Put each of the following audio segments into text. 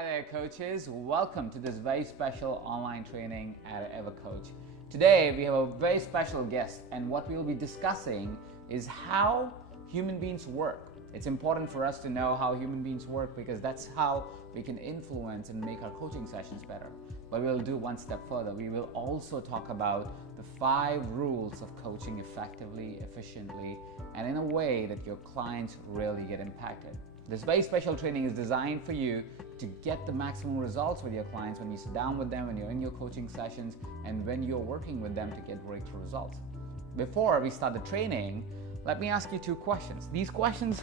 Hi there, coaches. Welcome to this very special online training at Evercoach. Today we have a very special guest, and what we'll be discussing is how human beings work. It's important for us to know how human beings work because that's how we can influence and make our coaching sessions better. But we'll do one step further. We will also talk about the 5 rules of coaching effectively, efficiently, and in a way that your clients really get impacted. This very special training is designed for you to get the maximum results with your clients when you sit down with them, when you're in your coaching sessions, and when you're working with them to get breakthrough results. Before we start the training, let me ask you 2 questions. These questions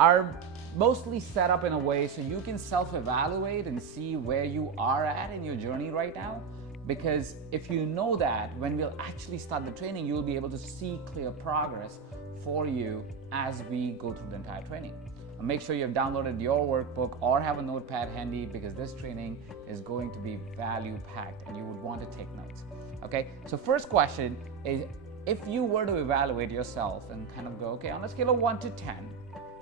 are mostly set up in a way so you can self-evaluate and see where you are at in your journey right now. Because if you know that, when we'll actually start the training, you'll be able to see clear progress for you as we go through the entire training. Make sure you've downloaded your workbook or have a notepad handy because this training is going to be value packed and you would want to take notes. Okay, so first question is, if you were to evaluate yourself and kind of go, okay, on a scale of 1 to 10,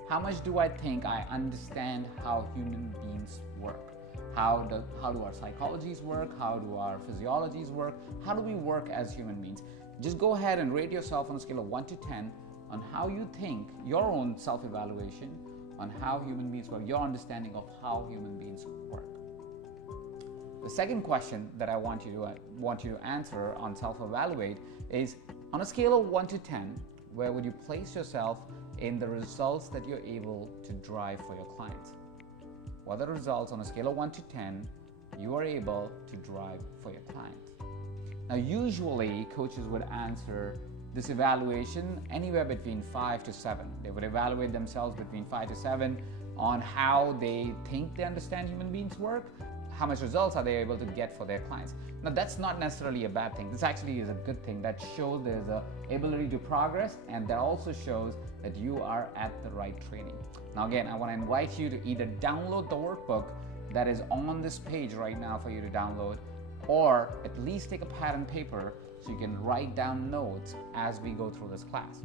how much do I think I understand how human beings work? How do our psychologies work? How do our physiologies work? How do we work as human beings? Just go ahead and rate yourself on a scale of 1 to 10 on how you think, your own self-evaluation on how human beings work, your understanding of how human beings work. The second question that I want you to answer on self-evaluate is, on a scale of 1 to 10, where would you place yourself in the results that you're able to drive for your clients? What are the results on a scale of 1 to 10 you are able to drive for your clients? Now, usually coaches would answer this evaluation anywhere between 5 to 7. They would evaluate themselves between 5 to 7 on how they think they understand human beings work, how much results are they able to get for their clients. Now, that's not necessarily a bad thing. This actually is a good thing. That shows there's a ability to progress, and that also shows that you are at the right training. Now, again, I want to invite you to either download the workbook that is on this page right now for you to download, or at least take a pad and paper so you can write down notes as we go through this class.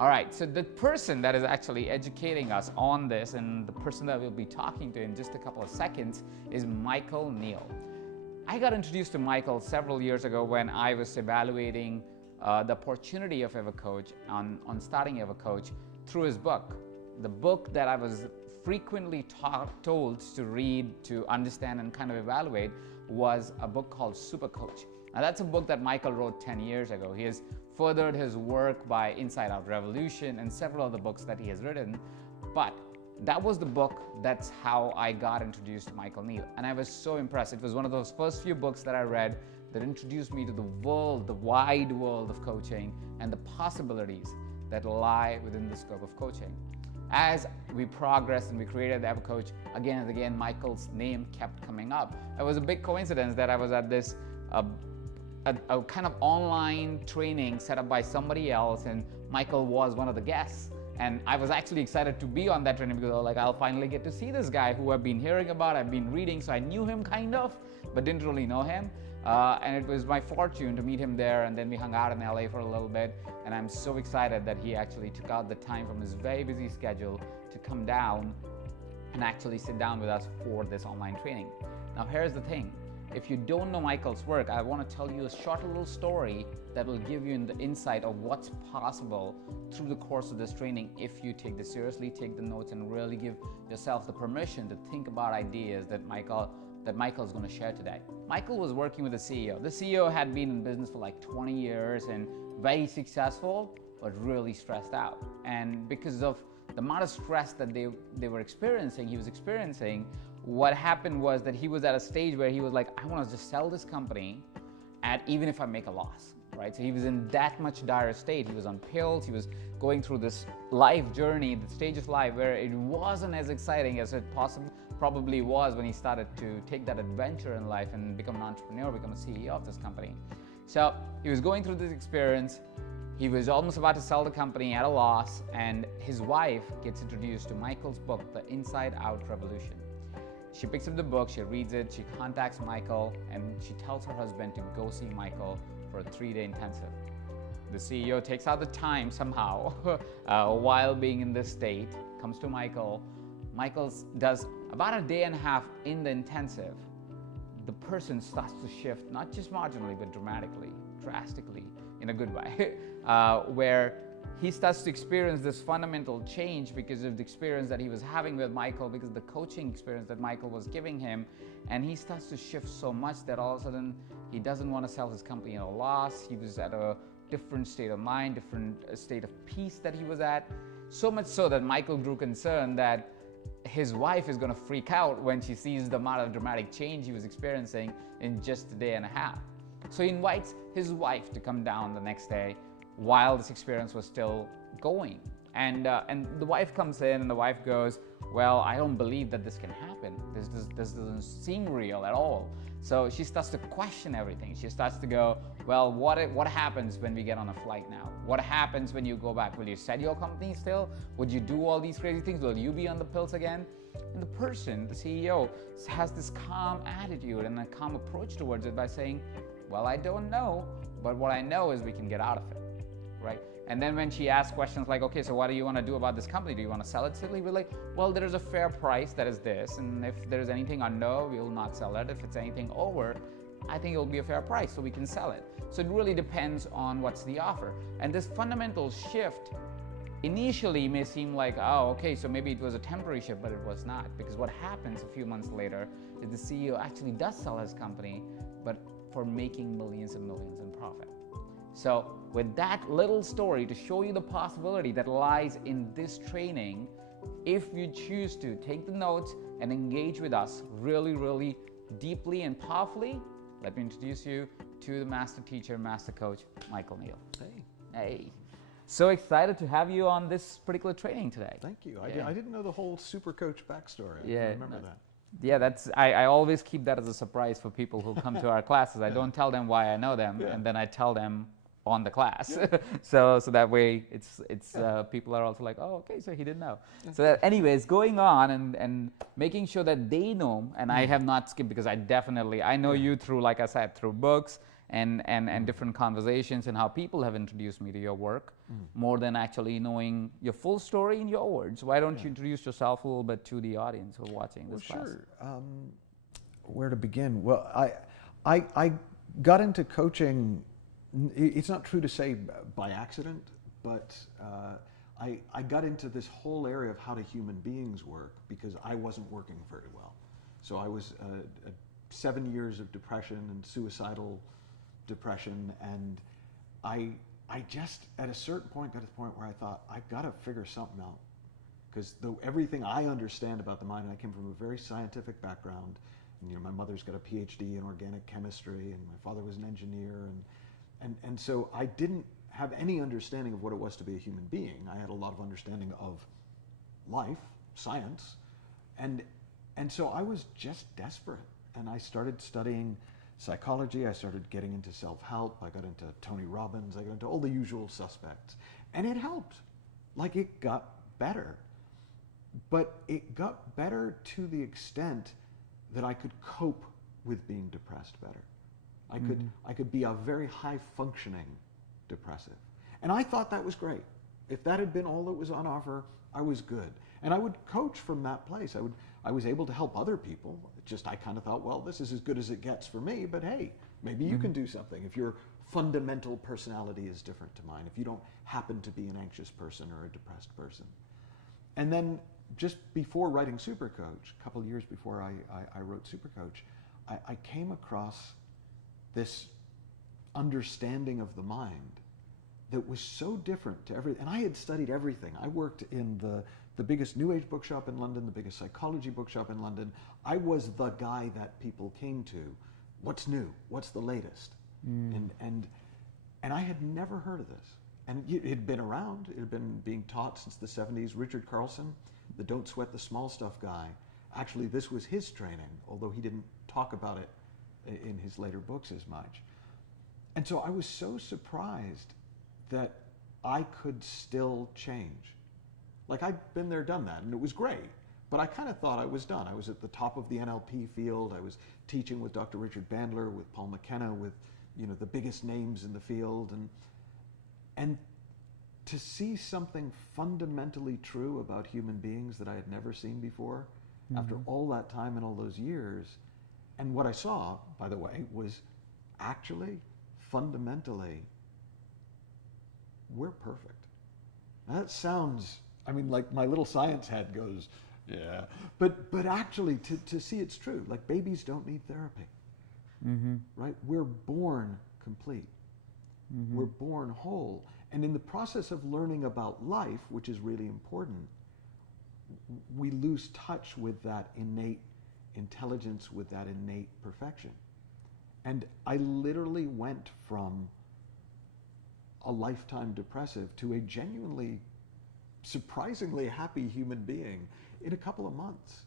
All right, so the person that is actually educating us on this and the person that we'll be talking to in just a couple of seconds is Michael Neill. I got introduced to Michael several years ago when I was evaluating the opportunity of Evercoach on starting Evercoach through his book. The book that I was frequently told to read, to understand and kind of evaluate was a book called Supercoach. Now, that's a book that Michael wrote 10 years ago. He has furthered his work by Inside Out Revolution and several other books that he has written. But that was the book, that's how I got introduced to Michael Neill. And I was so impressed. It was one of those first few books that I read that introduced me to the world, the wide world of coaching and the possibilities that lie within the scope of coaching. As we progressed and we created the Evercoach, again and again, Michael's name kept coming up. It was a big coincidence that I was at this a kind of online training set up by somebody else, and Michael was one of the guests. And I was actually excited to be on that training because I was like, I'll finally get to see this guy who I've been hearing about, I've been reading, so I knew him kind of, but didn't really know him. And it was my fortune to meet him there, and then we hung out in LA for a little bit, and I'm so excited that he actually took out the time from his very busy schedule to come down and actually sit down with us for this online training. Now, here's the thing. If you don't know Michael's work, I want to tell you a short little story that will give you the insight of what's possible through the course of this training if you take this seriously, take the notes, and really give yourself the permission to think about ideas that Michael's going to share today. Michael was working with the CEO. The CEO had been in business for like 20 years and very successful, but really stressed out. And because of the amount of stress that he was experiencing, what happened was that he was at a stage where he was like, I want to just sell this company even if I make a loss, right? So he was in that much dire state. He was on pills. He was going through this life journey, the stage of life where it wasn't as exciting as it probably was when he started to take that adventure in life and become an entrepreneur, become a CEO of this company. So he was going through this experience. He was almost about to sell the company at a loss, and his wife gets introduced to Michael's book, The Inside Out Revolution. She picks up the book, she reads it, she contacts Michael, and she tells her husband to go see Michael for a 3-day intensive. The CEO takes out the time somehow while being in this state, comes to Michael. Michael does about a day and a half in the intensive, the person starts to shift, not just marginally, but dramatically, drastically, in a good way, where he starts to experience this fundamental change because of the experience that he was having with Michael, because of the coaching experience that Michael was giving him. And he starts to shift so much that all of a sudden he doesn't want to sell his company at a loss. He was at a different state of mind, different state of peace that he was at. So much so that Michael grew concerned that his wife is going to freak out when she sees the amount of dramatic change he was experiencing in just a day and a half. So he invites his wife to come down the next day while this experience was still going. And the wife comes in and the wife goes, well, I don't believe that this can happen. This doesn't seem real at all. So she starts to question everything. She starts to go, well, what happens when we get on a flight now? What happens when you go back? Will you sell your company still? Would you do all these crazy things? Will you be on the pills again? And the person, the CEO, has this calm attitude and a calm approach towards it by saying, well, I don't know, but what I know is we can get out of it, right? And then when she asks questions like, okay, so what do you want to do about this company? Do you want to sell it? Simply we're like, well, there is a fair price that is this, and if there's anything under, we will not sell it. If it's anything over, I think it'll be a fair price, so we can sell it. So it really depends on what's the offer. And this fundamental shift initially may seem like, oh, okay, so maybe it was a temporary shift, but it was not. Because what happens a few months later is the CEO actually does sell his company, but for making millions and millions in profit. So with that little story to show you the possibility that lies in this training, if you choose to take the notes and engage with us really, really deeply and powerfully, let me introduce you to the master teacher, master coach, Michael Neill. Hey. So excited to have you on this particular training today. Thank you. I didn't know the whole super coach backstory. I remember that. Yeah, I always keep that as a surprise for people who come to our classes. I don't tell them why I know them, and then I tell them on the class. so that way it's people are also like, oh, okay, so he didn't know. So that, anyways, going on and making sure that they know, and I have not skipped, because I know you through, like I said, through books and different conversations and how people have introduced me to your work, more than actually knowing your full story in your words. Why don't you introduce yourself a little bit to the audience who are watching this class? Sure. Where to begin? Well, I got into coaching. It's not true to say by accident, but I got into this whole area of how do human beings work because I wasn't working very well. So I was 7 years of depression and suicidal depression, and I just at a certain point got to the point where I thought I've got to figure something out, because everything I understand about the mind, and I came from a very scientific background, and my mother's got a PhD in organic chemistry, and my father was an engineer, and so I didn't have any understanding of what it was to be a human being. I had a lot of understanding of life, science, and so I was just desperate, and I started studying psychology. I started getting into self-help. I got into Tony Robbins. I got into all the usual suspects, and it helped. Like, it got better, but it got better to the extent that I could cope with being depressed better. I could be a very high functioning depressive. And I thought that was great. If that had been all that was on offer, I was good. And I would coach from that place. I was able to help other people. Just I kind of thought, well, this is as good as it gets for me, but hey, maybe you can do something if your fundamental personality is different to mine, if you don't happen to be an anxious person or a depressed person. And then just before writing Supercoach, a couple of years before I wrote Supercoach, I came across this understanding of the mind that was so different to everything. And I had studied everything. I worked in the biggest New Age bookshop in London, the biggest psychology bookshop in London. I was the guy that people came to. What's new? What's the latest? And I had never heard of this. And it had been around. It had been being taught since the 70s. Richard Carlson, the don't sweat the small stuff guy, actually this was his training, although he didn't talk about it in his later books as much. And so I was so surprised that I could still change. Like, I'd been there, done that, and it was great, but I kind of thought I was done. I was at the top of the NLP field. I was teaching with Dr. Richard Bandler, with Paul McKenna, with the biggest names in the field, and to see something fundamentally true about human beings that I had never seen before after all that time and all those years. And what I saw, by the way, was actually, fundamentally, we're perfect. Now that sounds, I mean, like my little science head goes, yeah. But actually, to see it's true, like babies don't need therapy, right? We're born complete. We're born whole. And in the process of learning about life, which is really important, we lose touch with that innate intelligence, with that innate perfection. And I literally went from a lifetime depressive to a genuinely, surprisingly happy human being in a couple of months,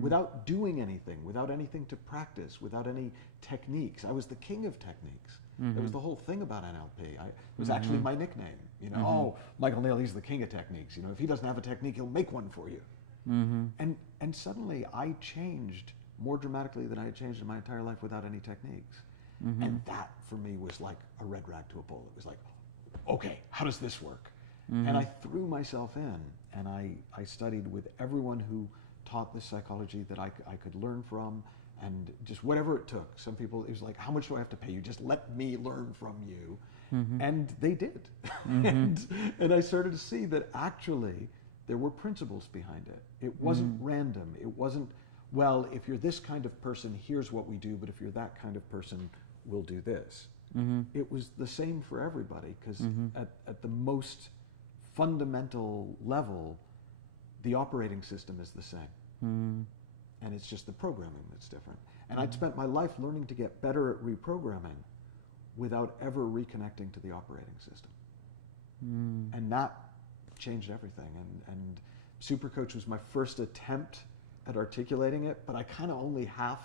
without doing anything, without anything to practice, without any techniques. I was the king of techniques. That was the whole thing about NLP. It was actually my nickname. You know, oh, Michael Neill, he's the king of techniques. You know, if he doesn't have a technique, he'll make one for you. And suddenly I changed more dramatically than I had changed in my entire life without any techniques. And that for me was like a red rag to a bull. It was like, okay, how does this work? And I threw myself in, and I studied with everyone who taught this psychology that I could learn from, and just whatever it took. Some people, it was like, how much do I have to pay you? Just let me learn from you. And they did. and I started to see that actually there were principles behind it. It wasn't random. It wasn't, well, if you're this kind of person, here's what we do, but if you're that kind of person, we'll do this. It was the same for everybody, because at the most fundamental level, the operating system is the same. And it's just the programming that's different. And I'd spent my life learning to get better at reprogramming without ever reconnecting to the operating system. And that changed everything. And Supercoach was my first attempt at articulating it, but I kind of only half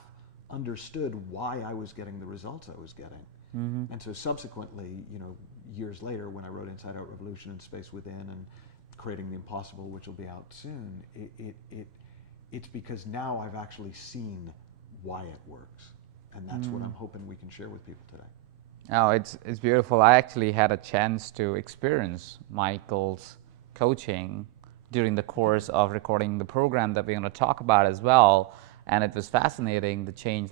understood why I was getting the results I was getting. And so subsequently, you know, years later, when I wrote Inside Out Revolution and Space Within and Creating the Impossible, which will be out soon, it's because now I've actually seen why it works. And that's what I'm hoping we can share with people today. Oh, it's beautiful. I actually had a chance to experience Michael's coaching during the course of recording the program that we're going to talk about as well. And it was fascinating, the change.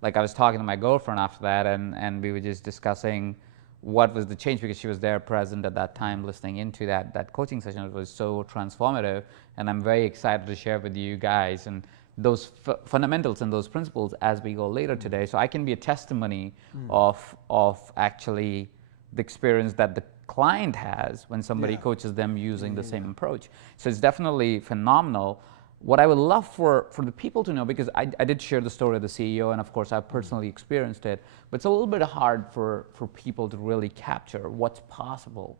Like I was talking to my girlfriend after that, and we were just discussing what was the change, because she was there present at that time listening into that coaching session. It was so transformative, and I'm very excited to share with you guys and those fundamentals and those principles as we go later today. So I can be a testimony of actually the experience that the client has when somebody coaches them using the same approach. So it's definitely phenomenal. What I would love for the people to know, because I did share the story of the CEO, and of course I've personally experienced it, but it's a little bit hard for people to really capture what's possible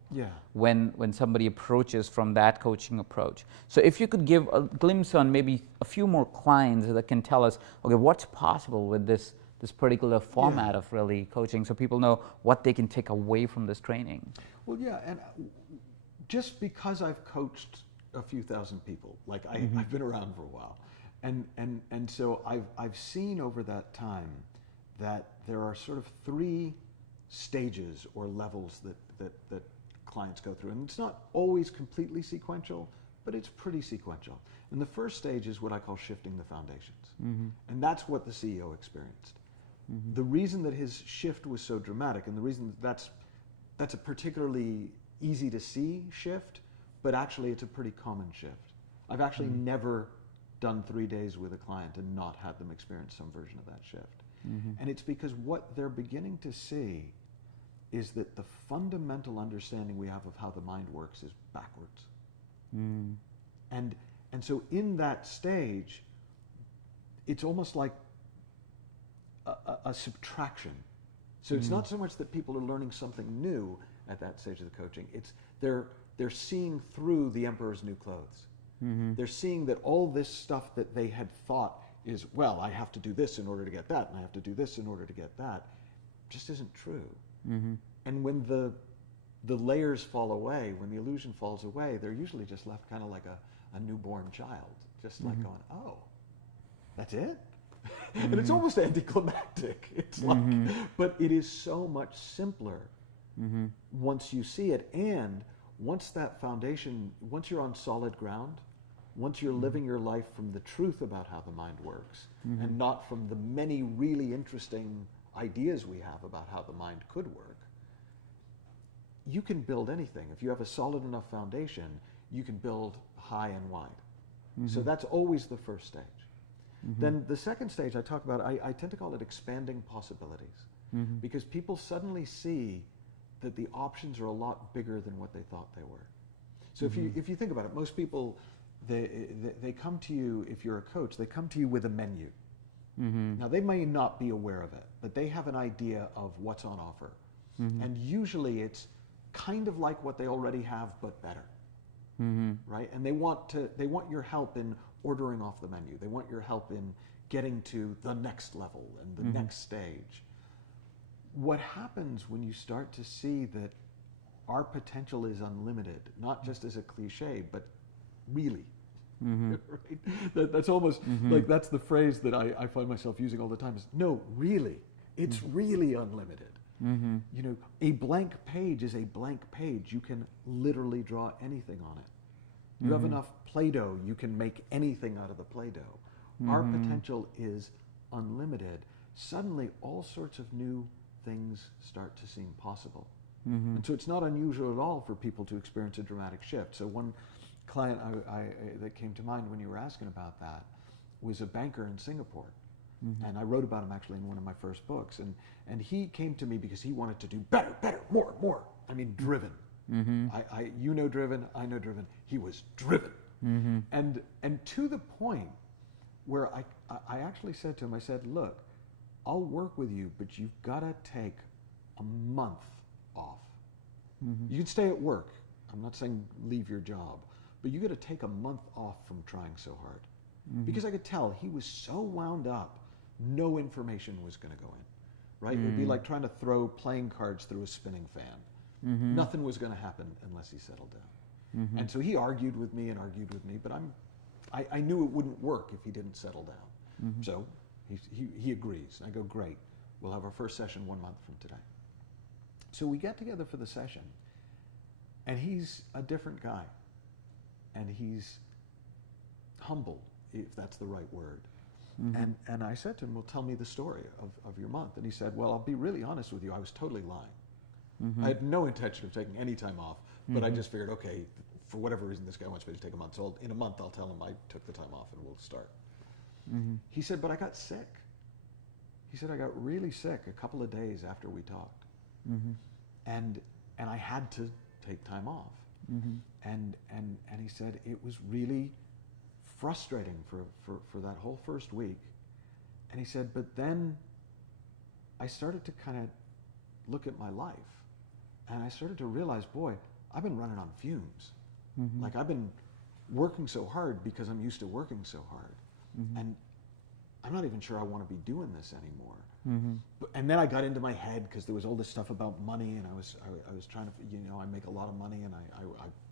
when somebody approaches from that coaching approach. So if you could give a glimpse on maybe a few more clients that can tell us, okay, what's possible with this particular format of really coaching, so people know what they can take away from this training. Well, yeah, and just because I've coached a few thousand people, like I've been around for a while, and so I've seen over that time that there are sort of three stages or levels that clients go through, and it's not always completely sequential, but it's pretty sequential. And the first stage is what I call shifting the foundations, and that's what the CEO experienced. The reason that his shift was so dramatic, and the reason that's a particularly easy to see shift, but actually it's a pretty common shift. I've actually never done 3 days with a client and not had them experience some version of that shift. And it's because what they're beginning to see is that the fundamental understanding we have of how the mind works is backwards. And so in that stage, it's almost like a subtraction. So it's not so much that people are learning something new at that stage of the coaching, it's they're seeing through the emperor's new clothes. They're seeing that all this stuff that they had thought is, well, I have to do this in order to get that, and I have to do this in order to get that, just isn't true. And when the layers fall away, when the illusion falls away, they're usually just left kind of like a newborn child, just like going, oh, that's it? And it's almost anticlimactic. It's like, but it is so much simpler once you see it. And once that foundation, once you're on solid ground, once you're living your life from the truth about how the mind works, and not from the many really interesting ideas we have about how the mind could work, you can build anything. If you have a solid enough foundation, you can build high and wide. So that's always the first stage. Then the second stage I talk about, I tend to call it expanding possibilities, because people suddenly see that the options are a lot bigger than what they thought they were. So if you think about it, most people, they come to you, if you're a coach, they come to you with a menu. Now they may not be aware of it, but they have an idea of what's on offer. And usually it's kind of like what they already have, but better. Right? And they want your help in ordering off the menu. They want your help in getting to the next level and the next stage. What happens when you start to see that our potential is unlimited, not just as a cliche, but really? Right? That's almost like that's the phrase that I find myself using all the time is, no, really, it's really unlimited. You know, a blank page is a blank page. You can literally draw anything on it. You have enough Play-Doh, you can make anything out of the Play-Doh. Our potential is unlimited. Suddenly, all sorts of new things start to seem possible. And so it's not unusual at all for people to experience a dramatic shift. So one client that came to mind when you were asking about that was a banker in Singapore. And I wrote about him actually in one of my first books. And he came to me because he wanted to do better, more. I mean, driven. You know driven, I know driven. He was driven. And to the point where I actually said to him, I said, look, I'll work with you, but you've got to take a month off. You can stay at work. I'm not saying leave your job, but you got to take a month off from trying so hard. Because I could tell he was so wound up, no information was going to go in, right? It would be like trying to throw playing cards through a spinning fan. Nothing was going to happen unless he settled down. And so he argued with me, but I knew it wouldn't work if he didn't settle down. So he agrees. And I go, great, we'll have our first session 1 month from today. So we get together for the session, and he's a different guy. And he's humble, if that's the right word. And I said to him, well, tell me the story of your month. And he said, well, I'll be really honest with you, I was totally lying. I had no intention of taking any time off, but I just figured, okay, for whatever reason, this guy wants me to take a month. So in a month, I'll tell him I took the time off and we'll start. He said, but I got sick. He said, I got really sick a couple of days after we talked. And I had to take time off. And he said, it was really frustrating for that whole first week. And he said, but then I started to kind of look at my life, and I started to realize, boy, I've been running on fumes. Like I've been working so hard because I'm used to working so hard. And I'm not even sure I want to be doing this anymore. And then I got into my head because there was all this stuff about money, and I was trying to, I make a lot of money, and I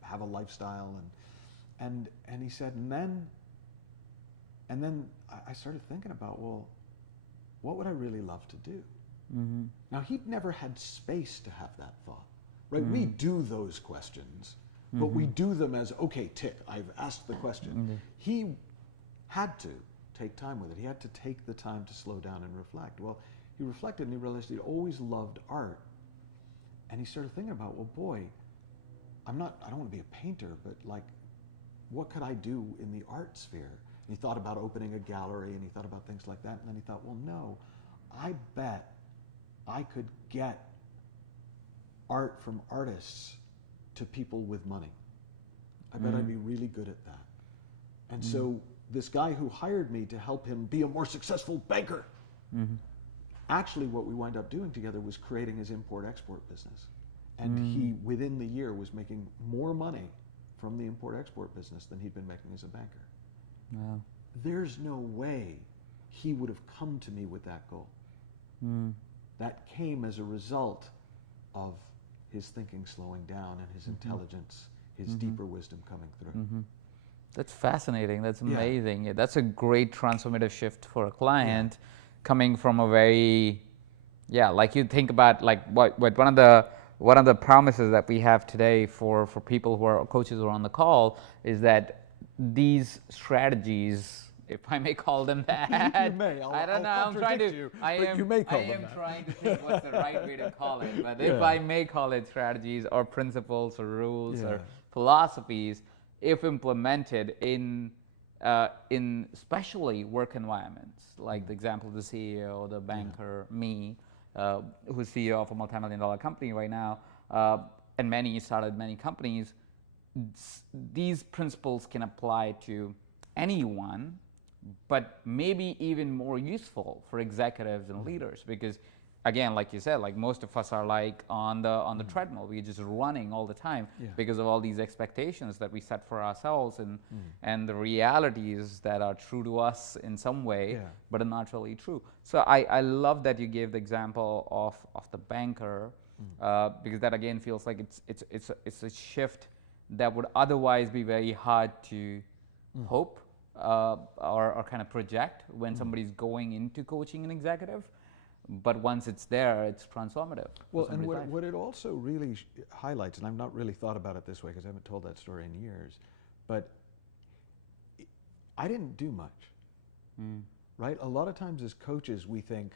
have a lifestyle, and he said, and then I started thinking about, well, what would I really love to do? Now, he'd never had space to have that thought, right? We do those questions, but we do them as, okay, tick, I've asked the question. He had to take time with it. He had to take the time to slow down and reflect. Well, he reflected and he realized he'd always loved art. And he started thinking about, well, boy, I don't want to be a painter, but like, what could I do in the art sphere? And he thought about opening a gallery, and he thought about things like that. And then he thought, well, no, I bet I could get art from artists to people with money. I bet I'd be really good at that. And so this guy who hired me to help him be a more successful banker, actually what we wound up doing together was creating his import-export business. And he, within the year, was making more money from the import-export business than he'd been making as a banker. Wow. There's no way he would have come to me with that goal. That came as a result of his thinking slowing down and his intelligence, his deeper wisdom coming through. That's fascinating. That's amazing. Yeah, that's a great transformative shift for a client coming from a very, like you think about like what one of the promises that we have today for people who are coaches who are on the call is that these strategies, if I may call them that. You may. I don't know. I'll I'm trying to. you, I am. you may call I am them that. trying to think what's the right way to call it. But Yeah. if I may call it strategies or principles or rules Yeah. or philosophies, if implemented in especially work environments, like the example of the CEO, the banker, me, who's CEO of a multi-million-dollar company right now, and many started many companies. These principles can apply to anyone, but maybe even more useful for executives and leaders, because again, like you said, like most of us are like on the treadmill. We're just running all the time because of all these expectations that we set for ourselves and the realities that are true to us in some way, but are not really true. So I love that you gave the example of the banker, because that again feels like it's a shift that would otherwise be very hard to hope or kind of project when somebody's going into coaching an executive. But once it's there, it's transformative. Well, and what it also really highlights, and I've not really thought about it this way because I haven't told that story in years, but I didn't do much, right? A lot of times as coaches, we think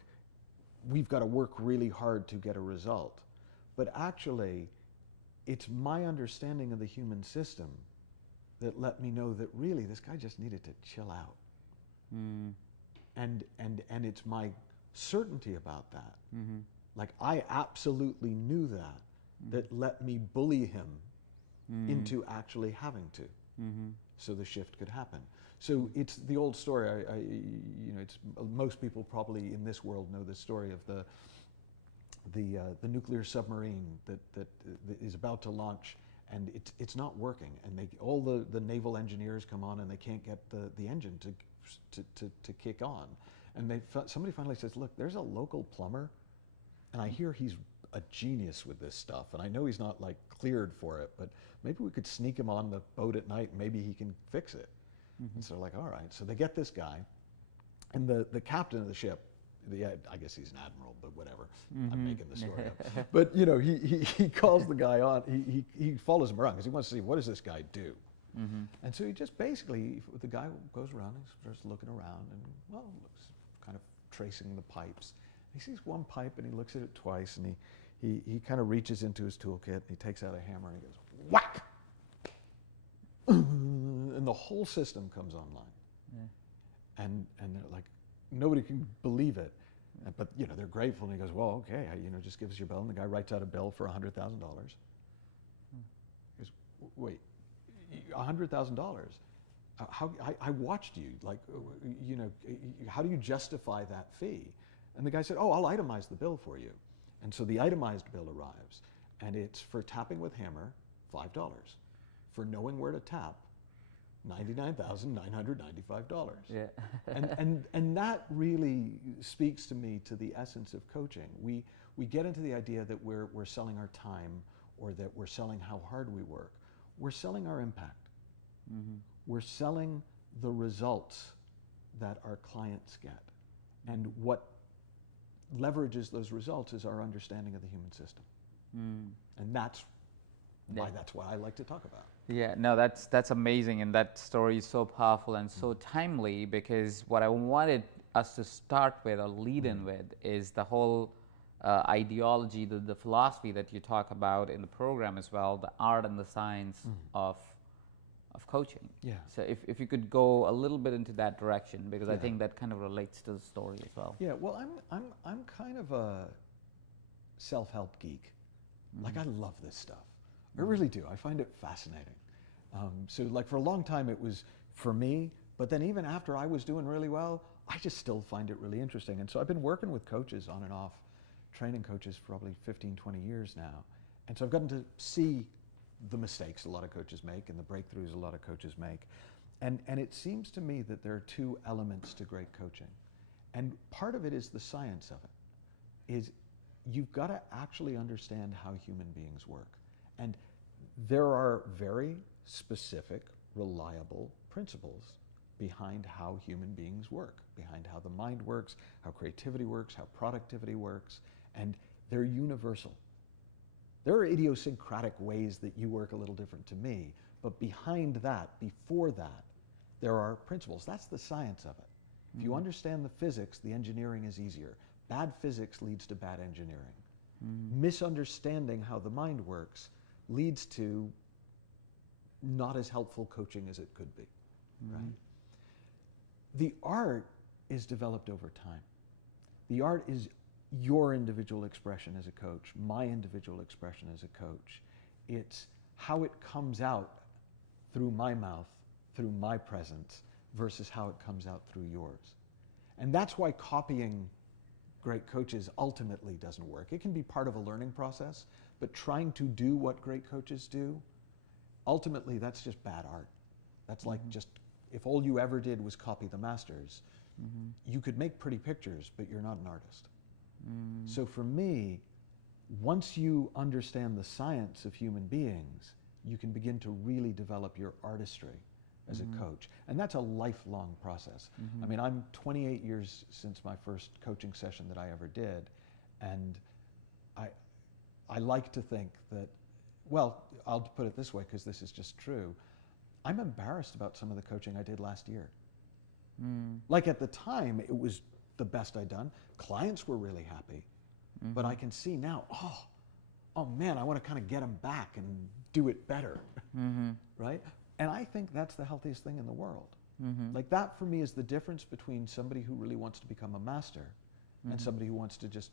we've got to work really hard to get a result. But actually, it's my understanding of the human system that let me know that really this guy just needed to chill out. And it's my certainty about that. Like I absolutely knew that let me bully him into actually having to, so the shift could happen. So it's the old story. It's most people probably in this world know this story of the nuclear submarine that is about to launch, and it's not working, and all the naval engineers come on and they can't get the engine to kick on. And somebody finally says, look, there's a local plumber, and I hear he's a genius with this stuff, and I know he's not like cleared for it, but maybe we could sneak him on the boat at night and maybe he can fix it. And so they're like, all right. So they get this guy, and the captain of the ship, I guess he's an admiral, but whatever. I'm making the story up. But he calls the guy on, he follows him around because he wants to see, what does this guy do? And so he just basically, the guy goes around and starts looking around and, well, looks kind of tracing the pipes. He sees one pipe and he looks at it twice, and he kind of reaches into his toolkit and he takes out a hammer and he goes, whack! And the whole system comes online. And they're like, nobody can believe it. But they're grateful, and he goes, well, okay, just give us your bill. And the guy writes out a bill for $100,000. He goes, wait, $100,000? How I watched you, like, how do you justify that fee? And the guy said, oh, I'll itemize the bill for you. And so the itemized bill arrives, and it's for tapping with hammer, $5. For knowing where to tap, $99,995. Yeah. and that really speaks to me to the essence of coaching. We get into the idea that we're selling our time, or that we're selling how hard we work. We're selling our impact. We're selling the results that our clients get. And what leverages those results is our understanding of the human system. And that's why I like to talk about. Yeah, no, that's amazing, and that story is so powerful and so timely, because what I wanted us to start with or lead in with is the whole ideology, the philosophy that you talk about in the program as well, the art and the science of coaching. Yeah. So if you could go a little bit into that direction, because I think that kind of relates to the story as well. Yeah, well, I'm kind of a self-help geek. Like, I love this stuff. I really do. I find it fascinating. So like for a long time it was for me, but then even after I was doing really well, I just still find it really interesting. And so I've been working with coaches on and off, training coaches for probably 15, 20 years now. And so I've gotten to see the mistakes a lot of coaches make and the breakthroughs a lot of coaches make. And it seems to me that there are two elements to great coaching. And part of it is the science of it, is you've got to actually understand how human beings work. And there are very specific, reliable principles behind how human beings work, behind how the mind works, how creativity works, how productivity works, and they're universal. There are idiosyncratic ways that you work a little different to me, but behind that, before that, there are principles. That's the science of it. If you understand the physics, the engineering is easier. Bad physics leads to bad engineering. Misunderstanding how the mind works leads to not as helpful coaching as it could be, right? The art is developed over time. The art is your individual expression as a coach, my individual expression as a coach. It's how it comes out through my mouth, through my presence, versus how it comes out through yours. And that's why copying great coaches ultimately doesn't work. It can be part of a learning process, but trying to do what great coaches do, ultimately that's just bad art. That's like just, if all you ever did was copy the masters, you could make pretty pictures, but you're not an artist. So for me, once you understand the science of human beings, you can begin to really develop your artistry as a coach. And that's a lifelong process. I mean, I'm 28 years since my first coaching session that I ever did, and I like to think that, well, I'll put it this way because this is just true, I'm embarrassed about some of the coaching I did last year. Like at the time, it was the best I'd done. Clients were really happy, but I can see now, oh man, I want to kind of get them back and do it better, right? And I think that's the healthiest thing in the world. Like that for me is the difference between somebody who really wants to become a master and somebody who wants to just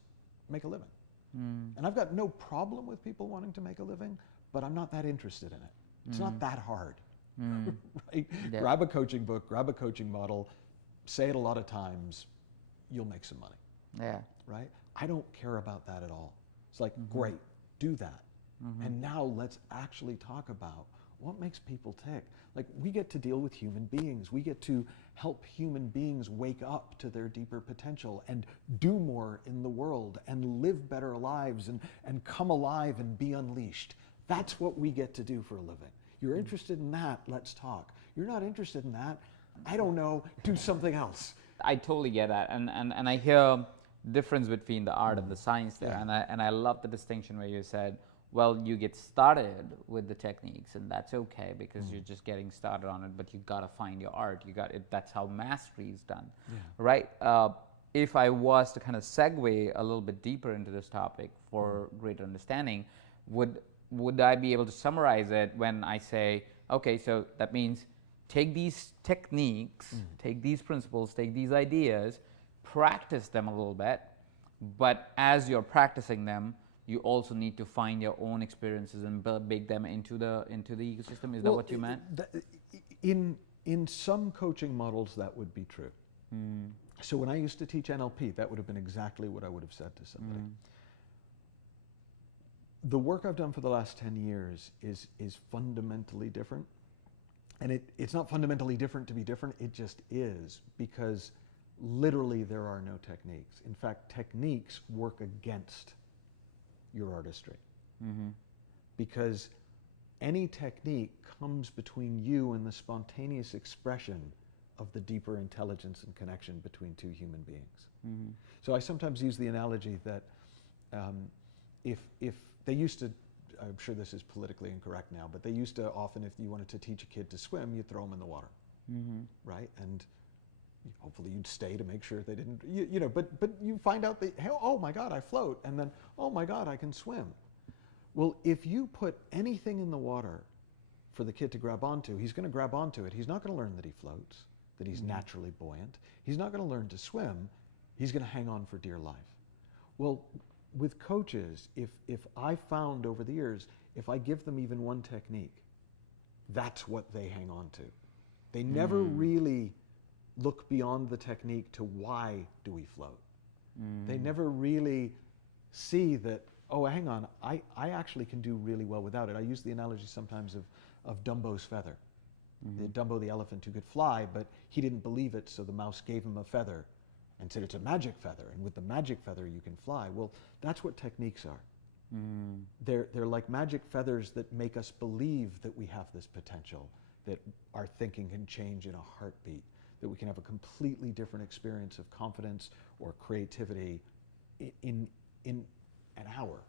make a living. And I've got no problem with people wanting to make a living, but I'm not that interested in it. It's not that hard, right? Yeah. Grab a coaching book, grab a coaching model, say it a lot of times, you'll make some money. Yeah. Right? I don't care about that at all. It's like, great, do that. And now let's actually talk about what makes people tick. Like, we get to deal with human beings. We get to help human beings wake up to their deeper potential and do more in the world and live better lives and come alive and be unleashed. That's what we get to do for a living. You're interested in that, let's talk. You're not interested in that, I don't know, do something else. I totally get that, and I hear difference between the art and the science there, and I love the distinction where you said, well, you get started with the techniques, and that's okay because you're just getting started on it, but you gotta find your art. You got it. That's how mastery is done, right? If I was to kind of segue a little bit deeper into this topic for greater understanding, would I be able to summarize it when I say, okay, so that means take these techniques, take these principles, take these ideas, practice them a little bit, but as you're practicing them, you also need to find your own experiences and bake them into the ecosystem. Is that what you meant? In some coaching models, that would be true. So when I used to teach NLP, that would have been exactly what I would have said to somebody. The work I've done for the last 10 years is fundamentally different. And it's not fundamentally different to be different, it just is, because literally there are no techniques. In fact, techniques work against your artistry. Because any technique comes between you and the spontaneous expression of the deeper intelligence and connection between two human beings. So I sometimes use the analogy that if they used to, I'm sure this is politically incorrect now, but they used to often, if you wanted to teach a kid to swim, you'd throw them in the water, right? And hopefully you'd stay to make sure they didn't, you know, but you find out that, hey, oh my God, I float, and then, oh my God, I can swim. Well, if you put anything in the water for the kid to grab onto, he's going to grab onto it. He's not going to learn that he floats, that he's naturally buoyant. He's not going to learn to swim. He's going to hang on for dear life. Well, with coaches, if I found over the years, if I give them even one technique, that's what they hang on to. They never really look beyond the technique to why do we float. They never really see that, oh, hang on, I actually can do really well without it. I use the analogy sometimes of Dumbo's feather. Dumbo the elephant who could fly, but he didn't believe it, so the mouse gave him a feather and said it's a magic feather, and with the magic feather you can fly. Well, that's what techniques are. They're like magic feathers that make us believe that we have this potential, that our thinking can change in a heartbeat, that we can have a completely different experience of confidence or creativity in an hour.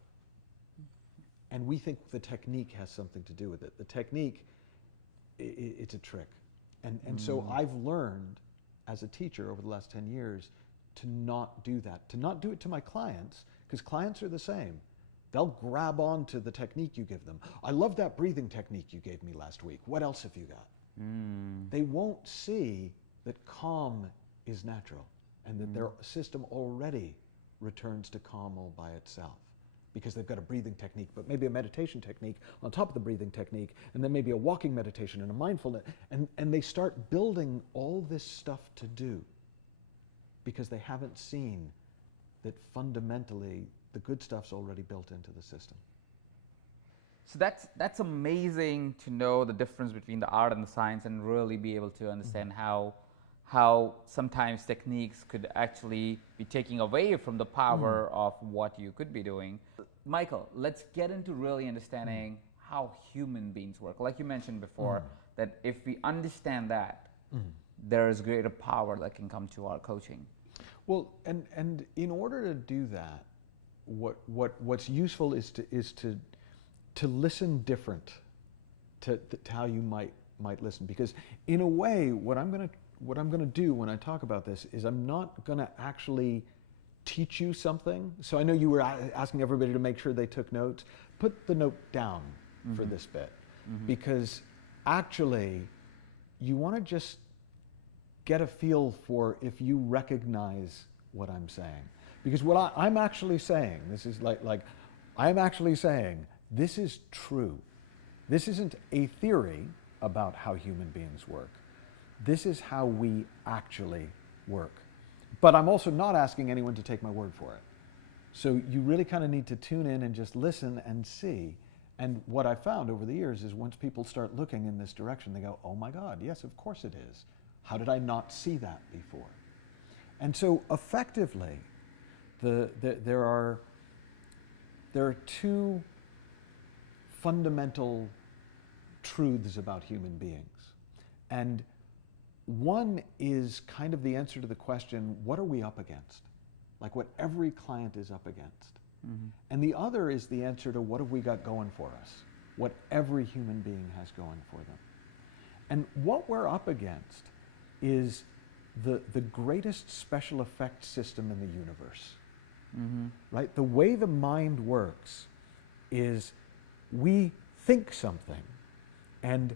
And we think the technique has something to do with it. The technique, it's a trick. And so I've learned as a teacher over the last 10 years to not do that, to not do it to my clients, because clients are the same. They'll grab on to the technique you give them. I love that breathing technique you gave me last week. What else have you got? They won't see that calm is natural and that their system already returns to calm all by itself, because they've got a breathing technique, but maybe a meditation technique on top of the breathing technique, and then maybe a walking meditation and a mindfulness, and they start building all this stuff to do because they haven't seen that fundamentally the good stuff's already built into the system. So that's amazing to know the difference between the art and the science, and really be able to understand how sometimes techniques could actually be taking away from the power of what you could be doing. Michael, let's get into really understanding how human beings work. Like you mentioned before, that if we understand that, there is greater power that can come to our coaching. Well, and in order to do that, what's useful is to listen different to how you might listen, because in a way, what I'm going to do when I talk about this is I'm not going to actually teach you something. So I know you were asking everybody to make sure they took notes. Put the note down for this bit, because actually you want to just get a feel for if you recognize what I'm saying. Because what I'm actually saying, this is like I'm actually saying this is true. This isn't a theory about how human beings work. This is how we actually work. But I'm also not asking anyone to take my word for it. So you really kind of need to tune in and just listen and see. And what I found over the years is once people start looking in this direction, they go, oh my God, yes, of course it is. How did I not see that before? And so effectively, there are two fundamental truths about human beings. And one is kind of the answer to the question, what are we up against? Like what every client is up against. And the other is the answer to what have we got going for us? What every human being has going for them. And what we're up against is the greatest special effects system in the universe. Right? The way the mind works is we think something, and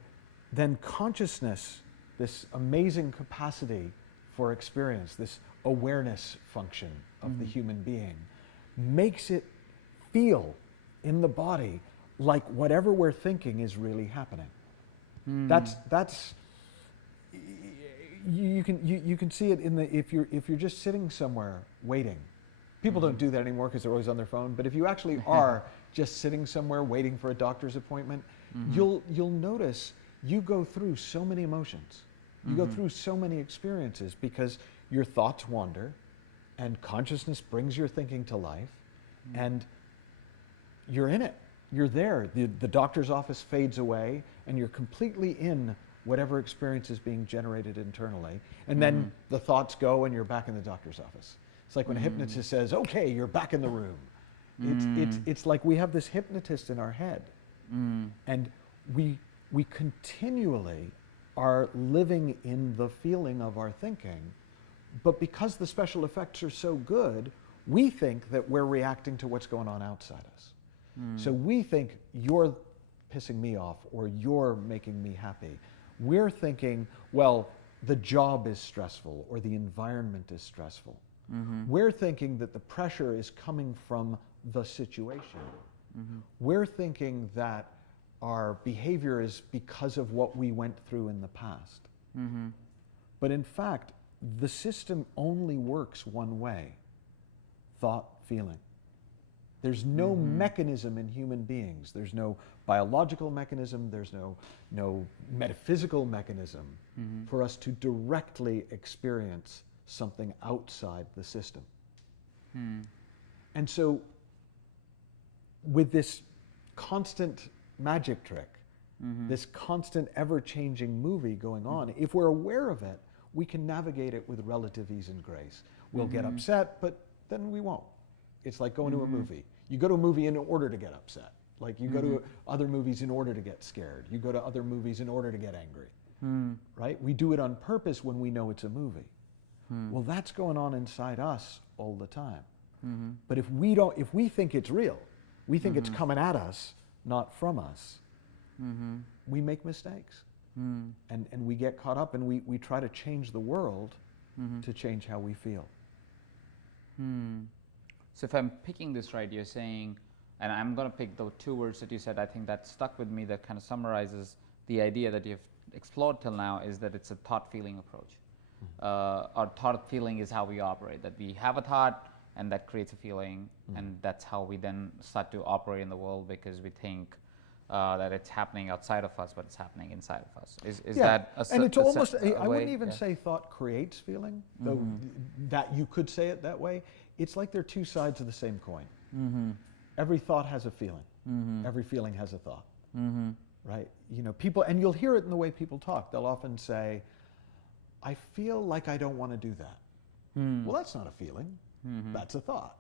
then consciousness, this amazing capacity for experience, this awareness function of the human being, makes it feel in the body like whatever we're thinking is really happening. That's you can see it in the if you're just sitting somewhere waiting. People don't do that anymore because they're always on their phone. But if you actually are just sitting somewhere waiting for a doctor's appointment, you'll notice you go through so many emotions. You go through so many experiences because your thoughts wander, and consciousness brings your thinking to life, and you're in it. You're there. The doctor's office fades away, and you're completely in whatever experience is being generated internally. And then the thoughts go, and you're back in the doctor's office. It's like when a hypnotist says, okay, you're back in the room. It's like we have this hypnotist in our head. And we continually are living in the feeling of our thinking. But because the special effects are so good, we think that we're reacting to what's going on outside us. So we think you're pissing me off or you're making me happy. We're thinking, well, the job is stressful or the environment is stressful. We're thinking that the pressure is coming from the situation. We're thinking that our behavior is because of what we went through in the past. But in fact, the system only works one way: thought, feeling. There's no mechanism in human beings. There's no biological mechanism. There's no metaphysical mechanism for us to directly experience something outside the system. And so with this constant magic trick, this constant ever-changing movie going on, if we're aware of it, we can navigate it with relative ease and grace. We'll get upset, but then we won't. It's like going to a movie. You go to a movie in order to get upset. Like you go to other movies in order to get scared. You go to other movies in order to get angry. right? We do it on purpose when we know it's a movie. Well, that's going on inside us all the time. But if we think it's real, we think it's coming at us, not from us, we make mistakes. And we get caught up, and we try to change the world to change how we feel. So if I'm picking this right, you're saying, and I'm going to pick the two words that you said, I think that stuck with me, that kind of summarizes the idea that you've explored till now, is that it's a thought-feeling approach. Our thought-feeling is how we operate, that we have a thought, and that creates a feeling, and that's how we then start to operate in the world, because we think that it's happening outside of us, but it's happening inside of us. Is that a and it's almost, I way? wouldn't even say thought creates feeling, though that you could say it that way. It's like they're two sides of the same coin. Every thought has a feeling. Every feeling has a thought. Right? You know, people, and you'll hear it in the way people talk. They'll often say, I feel like I don't want to do that. Well, that's not a feeling. That's a thought.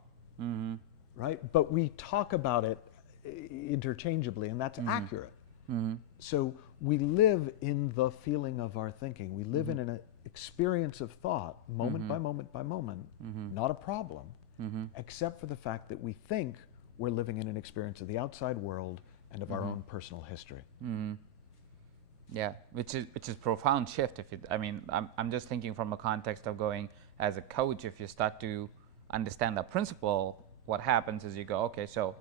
Right? But we talk about it interchangeably, and that's accurate. So we live in the feeling of our thinking. We live in an experience of thought, moment by moment by moment, not a problem, except for the fact that we think we're living in an experience of the outside world and of our own personal history. Yeah, which is profound shift. I'm just thinking from a context of going as a coach. If you start to understand that principle, what happens is you go, okay, so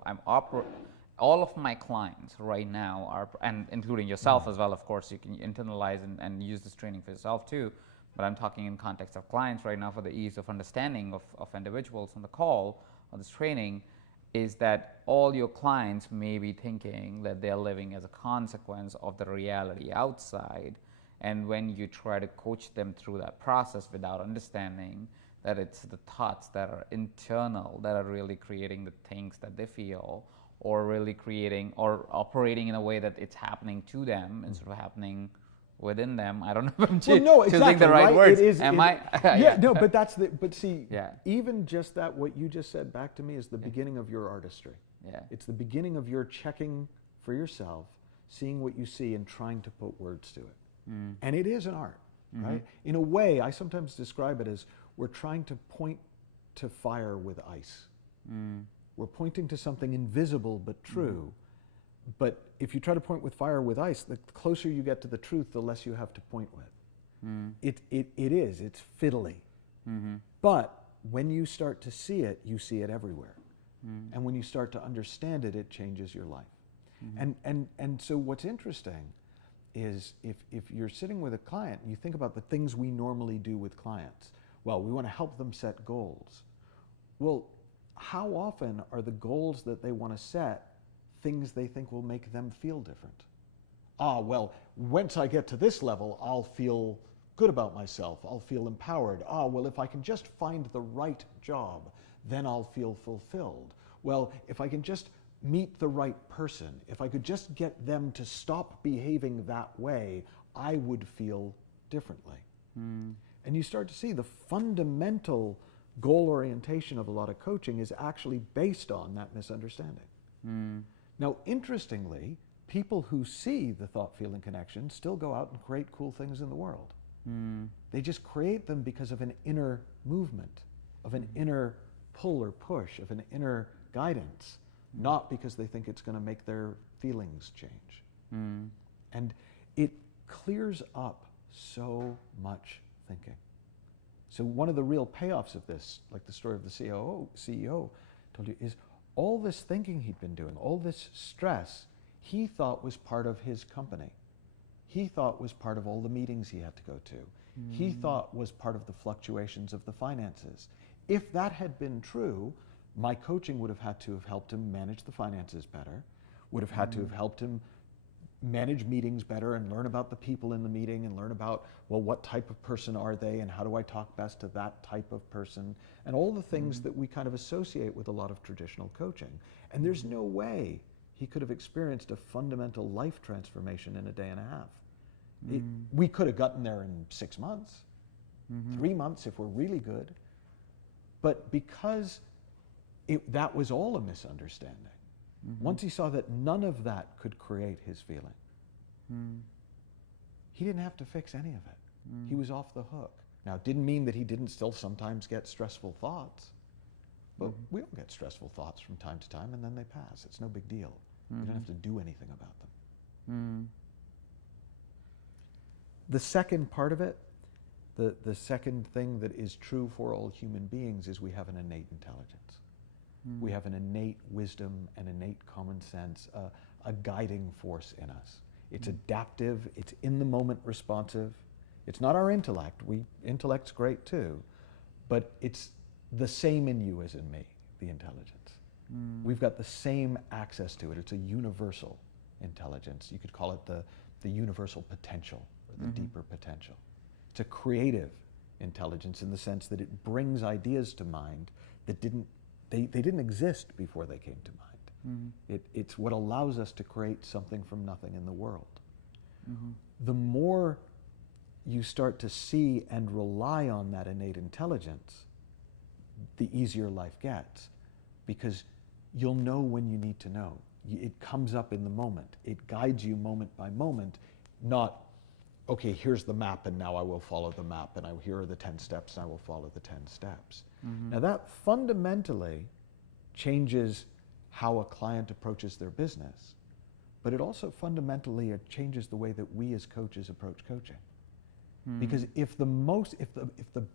all of my clients right now are, and including yourself as well, of course, you can internalize and use this training for yourself too. But I'm talking in context of clients right now for the ease of understanding of individuals on the call on this training, is that all your clients may be thinking that they're living as a consequence of the reality outside. And when you try to coach them through that process without understanding that it's the thoughts that are internal that are really creating the things that they feel, or really creating or operating in a way that it's happening to them instead of happening within them. I don't know if I'm choosing the right words. No, but that's but see, even just that, what you just said back to me is the beginning of your artistry. It's the beginning of your checking for yourself, seeing what you see and trying to put words to it. And it is an art, right? In a way, I sometimes describe it as we're trying to point to fire with ice. We're pointing to something invisible but true. But if you try to point with fire with ice, the closer you get to the truth, the less you have to point with. It's fiddly. But when you start to see it everywhere. And when you start to understand it, it changes your life. And so what's interesting is if you're sitting with a client and you think about the things we normally do with clients, well, we want to help them set goals. Well, how often are the goals that they want to set things they think will make them feel different? Well, once I get to this level, I'll feel good about myself. I'll feel empowered. Well, if I can just find the right job, then I'll feel fulfilled. Well, if I can just meet the right person, if I could just get them to stop behaving that way, I would feel differently. And you start to see the fundamental goal orientation of a lot of coaching is actually based on that misunderstanding. Now, interestingly, people who see the thought-feeling connection still go out and create cool things in the world. They just create them because of an inner movement, of an inner pull or push, of an inner guidance, not because they think it's going to make their feelings change. And it clears up so much thinking. So one of the real payoffs of this, like the story of the CEO told you, is all this thinking he'd been doing, all this stress, he thought was part of his company. He thought was part of all the meetings he had to go to. He thought was part of the fluctuations of the finances. If that had been true, my coaching would have had to have helped him manage the finances better, would have had to have helped him manage meetings better and learn about the people in the meeting and learn about, well, what type of person are they and how do I talk best to that type of person, and all the things that we kind of associate with a lot of traditional coaching. And there's no way he could have experienced a fundamental life transformation in a day and a half. We could have gotten there in 6 months, 3 months if we're really good, but because that was all a misunderstanding. Once he saw that none of that could create his feeling, he didn't have to fix any of it. He was off the hook. Now, it didn't mean that he didn't still sometimes get stressful thoughts, but we all get stressful thoughts from time to time, and then they pass. It's no big deal. You don't have to do anything about them. The second part of it, the second thing that is true for all human beings is we have an innate intelligence. We have an innate wisdom, an innate common sense, a guiding force in us. It's adaptive, it's in the moment responsive. It's not our intellect. Intellect's great too, but it's the same in you as in me, the intelligence. We've got the same access to it. It's a universal intelligence. You could call it the universal potential or the deeper potential. It's a creative intelligence in the sense that it brings ideas to mind that they didn't exist before they came to mind. It's what allows us to create something from nothing in the world. The more you start to see and rely on that innate intelligence, the easier life gets, because you'll know when you need to know. It comes up in the moment. It guides you moment by moment, not, okay, here's the map and now I will follow the map, and here are the 10 steps and I will follow the 10 steps. Now that fundamentally changes how a client approaches their business, but it also fundamentally changes the way that we as coaches approach coaching. Because if the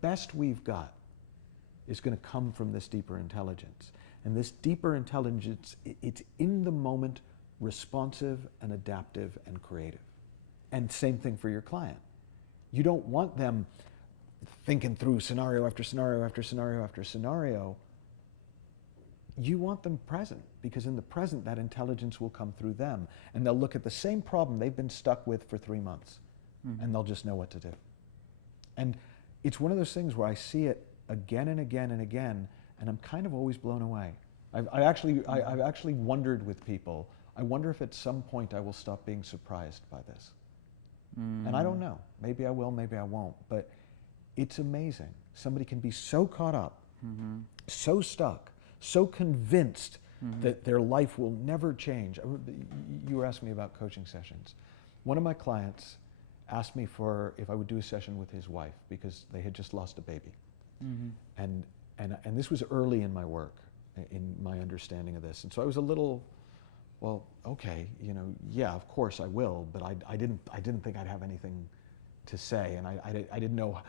best we've got is going to come from this deeper intelligence, and this deeper intelligence, it's in the moment, responsive and adaptive and creative. And same thing for your client. You don't want them thinking through scenario after scenario after scenario after scenario. You want them present, because in the present that intelligence will come through them, and they'll look at the same problem they've been stuck with for 3 months, and they'll just know what to do. And it's one of those things where I see it again and again and again, and I'm kind of always blown away. I've actually wondered with people, I wonder if at some point I will stop being surprised by this. And I don't know. Maybe I will, maybe I won't. But it's amazing. Somebody can be so caught up, so stuck, so convinced that their life will never change. You were asking me about coaching sessions. One of my clients asked me if I would do a session with his wife because they had just lost a baby. And this was early in my work, in my understanding of this. And so I was a little, well, okay, yeah, of course I will, but I didn't think I'd have anything to say, and I didn't know,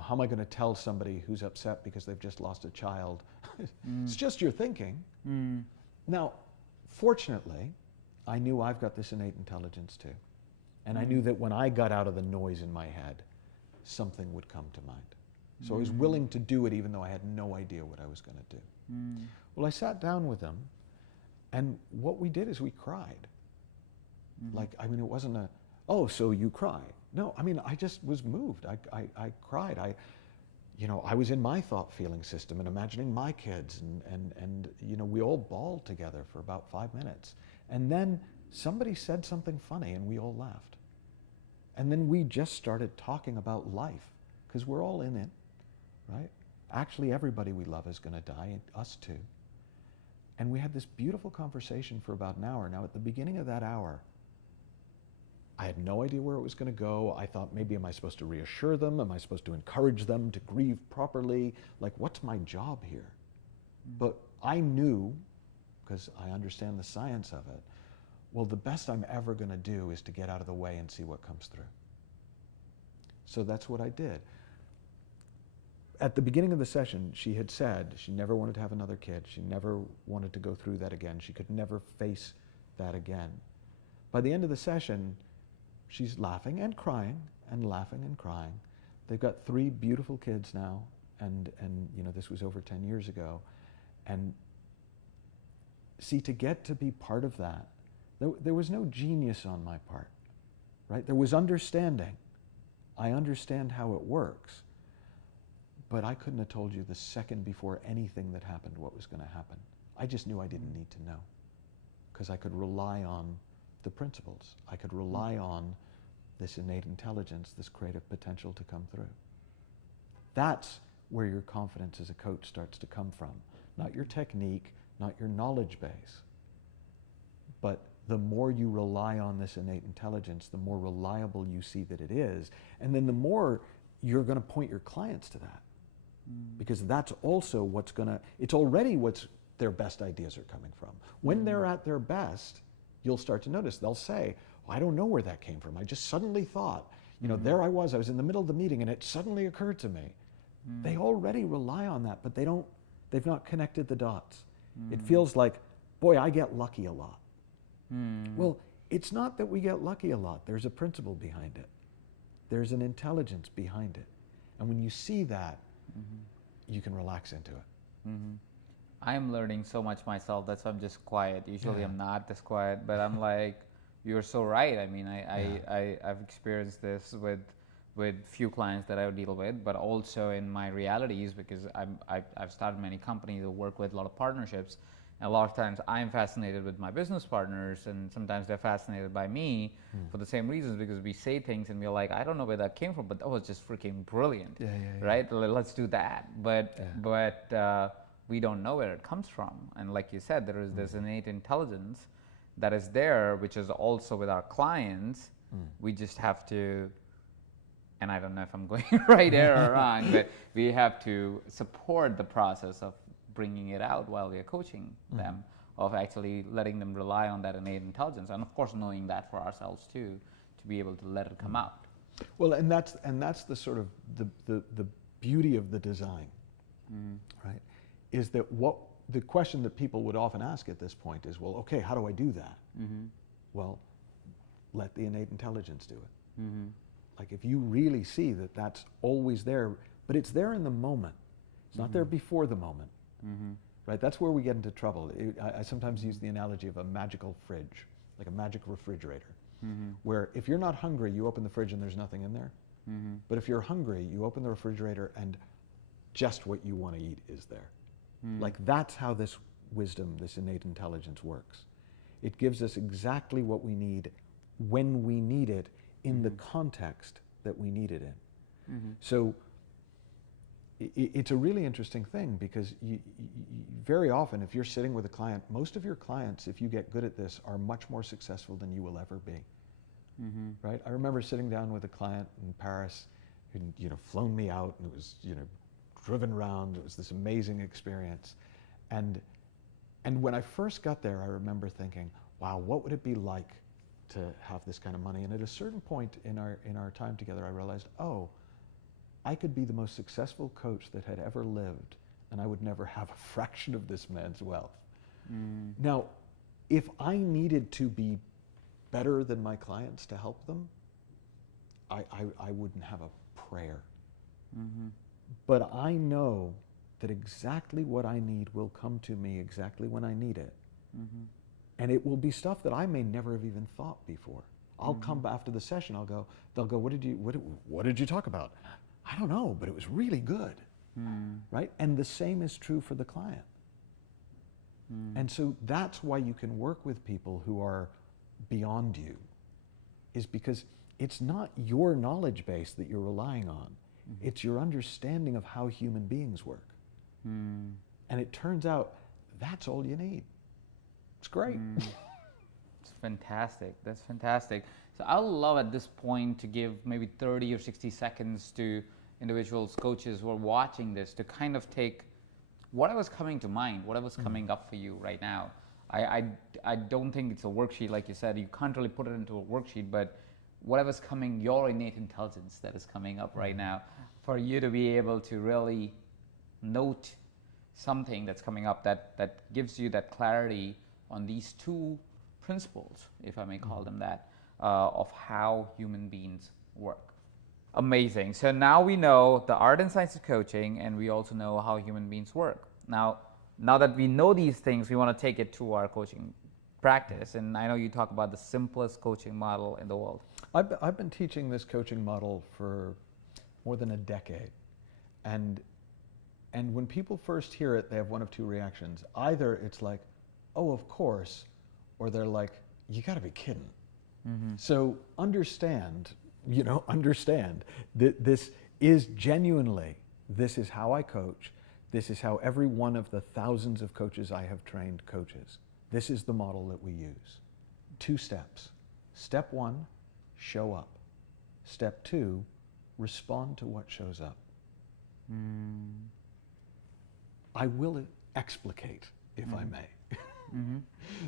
how am I going to tell somebody who's upset because they've just lost a child? It's just your thinking. Now, fortunately, I knew I've got this innate intelligence too, and I knew that when I got out of the noise in my head, something would come to mind. So I was willing to do it even though I had no idea what I was going to do. Well, I sat down with them, and what we did is we cried. It wasn't oh, so you cry. No, I just was moved. I cried. I was in my thought feeling system and imagining my kids, and we all bawled together for about 5 minutes. And then somebody said something funny and we all laughed. And then we just started talking about life, because we're all in it, right? Actually, everybody we love is going to die, and us too. And we had this beautiful conversation for about an hour. Now, at the beginning of that hour, I had no idea where it was going to go. I thought, maybe am I supposed to reassure them? Am I supposed to encourage them to grieve properly? What's my job here? But I knew, because I understand the science of it, well, the best I'm ever going to do is to get out of the way and see what comes through. So that's what I did. At the beginning of the session, she had said she never wanted to have another kid. She never wanted to go through that again. She could never face that again. By the end of the session, she's laughing and crying and laughing and crying. They've got 3 beautiful kids now, and this was over 10 years ago. And see, to get to be part of that, there was no genius on my part, right? There was understanding. I understand how it works. But I couldn't have told you the second before anything that happened what was going to happen. I just knew I didn't need to know, because I could rely on the principles. I could rely on this innate intelligence, this creative potential to come through. That's where your confidence as a coach starts to come from. Not your technique, not your knowledge base, but the more you rely on this innate intelligence, the more reliable you see that it is. And then the more you're going to point your clients to that. Because that's also it's already what's their best ideas are coming from. When they're at their best, you'll start to notice, they'll say, I don't know where that came from. I just suddenly thought, there I was in the middle of the meeting and it suddenly occurred to me. They already rely on that, but they've not connected the dots. It feels like, boy, I get lucky a lot. Well, it's not that we get lucky a lot. There's a principle behind it. There's an intelligence behind it. And when you see that, you can relax into it. I'm learning so much myself. That's why I'm just quiet. Usually I'm not this quiet, but I'm like, you're so right. I mean, I've experienced this with few clients that I deal with, but also in my realities, because I've started many companies that work with a lot of partnerships. And a lot of times I'm fascinated with my business partners, and sometimes they're fascinated by me for the same reasons, because we say things and we're like, I don't know where that came from, but that was just freaking brilliant, right? Let's do that. But we don't know where it comes from. And like you said, there is this innate intelligence that is there, which is also with our clients. We just have to, and I don't know if I'm going right here or wrong, but we have to support the process of bringing it out while we are coaching them, of actually letting them rely on that innate intelligence, and of course knowing that for ourselves too, to be able to let it come out. Well, and that's the sort of the beauty of the design, right? Is that the question that people would often ask at this point is, well, okay, how do I do that? Well, let the innate intelligence do it. Like if you really see that that's always there, but it's there in the moment. It's not there before the moment. Right? That's where we get into trouble. I sometimes use the analogy of a magical fridge, like a magic refrigerator, where if you're not hungry, you open the fridge and there's nothing in there. But if you're hungry, you open the refrigerator and just what you want to eat is there. Like that's how this wisdom, this innate intelligence works. It gives us exactly what we need when we need it in the context that we need it in. So it's a really interesting thing, because you very often, if you're sitting with a client, most of your clients, if you get good at this, are much more successful than you will ever be. Right? I remember sitting down with a client in Paris who'd flown me out, and it was driven around. It was this amazing experience, and when I first got there, I remember thinking, wow, what would it be like to have this kind of money? And at a certain point in our time together, I realized, oh, I could be the most successful coach that had ever lived, and I would never have a fraction of this man's wealth. Now, if I needed to be better than my clients to help them, I wouldn't have a prayer. But I know that exactly what I need will come to me exactly when I need it. And it will be stuff that I may never have even thought before. I'll come after the session, they'll go, what did you talk about? I don't know, but it was really good, right? And the same is true for the client. And so that's why you can work with people who are beyond you, is because it's not your knowledge base that you're relying on. It's your understanding of how human beings work. And it turns out that's all you need. It's great. It's fantastic. That's fantastic. So I would love at this point to give maybe 30 or 60 seconds to individuals, coaches who are watching this, to kind of take whatever's coming to mind, whatever's coming up for you right now. I don't think it's a worksheet, like you said. You can't really put it into a worksheet, but whatever's coming, your innate intelligence that is coming up right now, for you to be able to really note something that's coming up that gives you that clarity on these two principles, if I may call them that, of how human beings work. Amazing. So now we know the art and science of coaching, and we also know how human beings work. Now that we know these things, we want to take it to our coaching practice. And I know you talk about the simplest coaching model in the world. I've been teaching this coaching model for more than a decade. And when people first hear it, they have one of two reactions. Either it's like, oh, of course, or they're like, you got to be kidding. So understand that this is genuinely, this is how I coach. This is how every one of the thousands of coaches I have trained coaches. This is the model that we use. 2 steps. Step 1, show up. Step 2, respond to what shows up. I will explicate, if I may.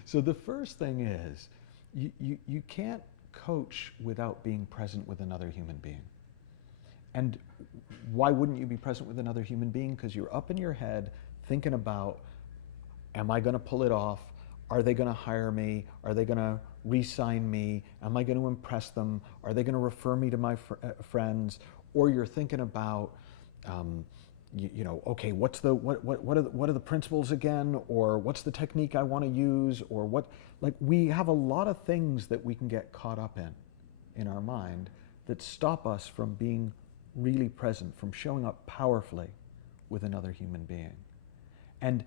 So the first thing is, you can't coach without being present with another human being. And why wouldn't you be present with another human being? Because you're up in your head thinking about, am I going to pull it off? Are they going to hire me? Are they going to re-sign me? Am I going to impress them? Are they going to refer me to my friends? Or you're thinking about, okay, what are the principles again? Or what's the technique I want to use? Or what, like, we have a lot of things that we can get caught up in our mind that stop us from being really present, from showing up powerfully with another human being. And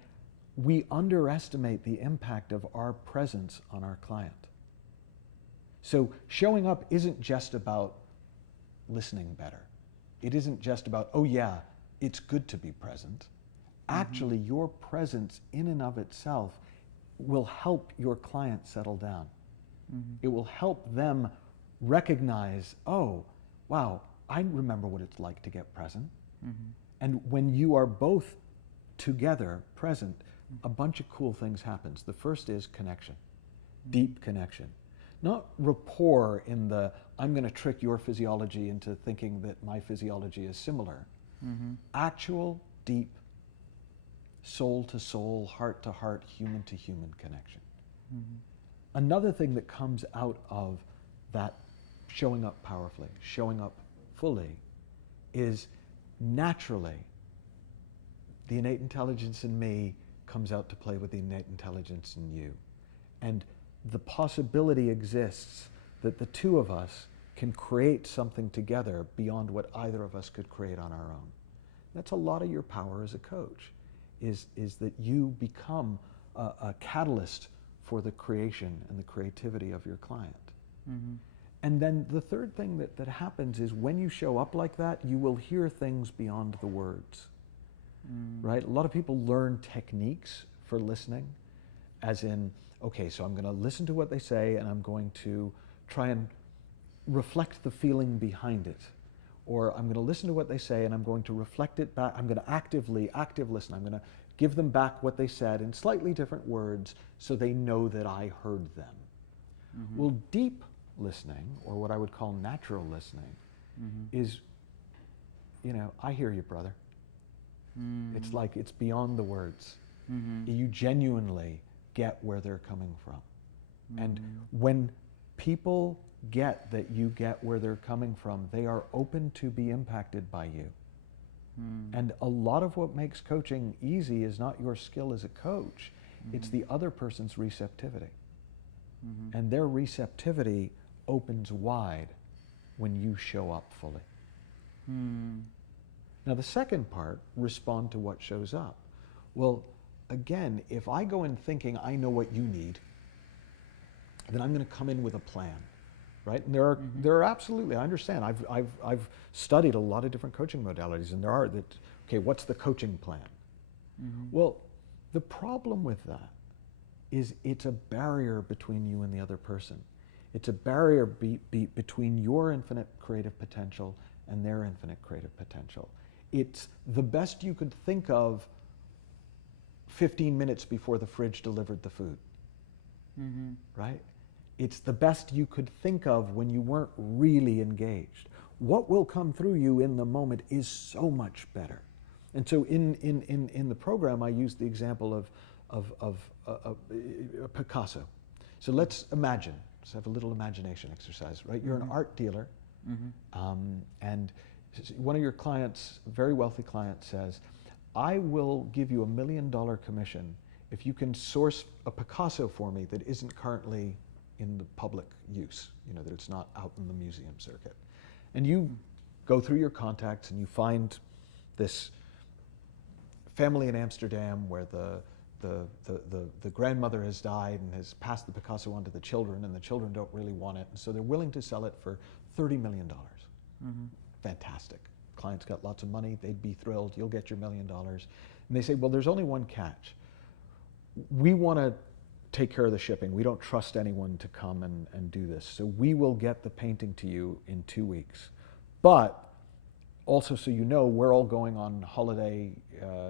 we underestimate the impact of our presence on our client. So showing up isn't just about listening better. It isn't just about, oh yeah, it's good to be present. Actually, your presence in and of itself will help your client settle down. It will help them recognize, oh, wow, I remember what it's like to get present. And when you are both together, present, a bunch of cool things happens. The first is connection, deep connection. Not rapport in the, I'm going to trick your physiology into thinking that my physiology is similar. Actual, deep, soul to soul, heart to heart, human to human connection. Another thing that comes out of that showing up powerfully, showing up fully, is naturally the innate intelligence in me comes out to play with the innate intelligence in you. And the possibility exists that the two of us can create something together beyond what either of us could create on our own. That's a lot of your power as a coach, is that you become a catalyst for the creation and the creativity of your client. And then the third thing that happens is when you show up like that, you will hear things beyond the words. Right? A lot of people learn techniques for listening, as in, okay, so I'm going to listen to what they say and I'm going to try and reflect the feeling behind it. Or I'm going to listen to what they say and I'm going to reflect it back. I'm going to active listen. I'm going to give them back what they said in slightly different words so they know that I heard them. Well, deep listening, or what I would call natural listening, is, I hear you, brother. It's like it's beyond the words. You genuinely get where they're coming from. And when people get that you get where they're coming from, they are open to be impacted by you. And a lot of what makes coaching easy is not your skill as a coach, it's the other person's receptivity. And their receptivity opens wide when you show up fully. Now the second part, respond to what shows up. Well, again, if I go in thinking I know what you need, then I'm going to come in with a plan, right? And there are absolutely, I understand. I've studied a lot of different coaching modalities, and there are that. Okay, what's the coaching plan? Well, the problem with that is it's a barrier between you and the other person. It's a barrier between your infinite creative potential and their infinite creative potential. It's the best you could think of 15 minutes before the fridge delivered the food, right? It's the best you could think of when you weren't really engaged. What will come through you in the moment is so much better. And so in the program, I use the example of Picasso. So let's imagine, let's have a little imagination exercise, right? You're an art dealer, and one of your clients, a very wealthy client, says, I will give you $1 million commission if you can source a Picasso for me that isn't currently in the public use, that it's not out in the museum circuit. And you go through your contacts and you find this family in Amsterdam where the grandmother has died and has passed the Picasso on to the children, and the children don't really want it, and so they're willing to sell it for $30 million. Fantastic. Client's got lots of money, they'd be thrilled, you'll get your $1 million. And they say, well, there's only one catch. We want to take care of the shipping. We don't trust anyone to come and do this. So we will get the painting to you in 2 weeks. But also, so you know, we're all going on holiday,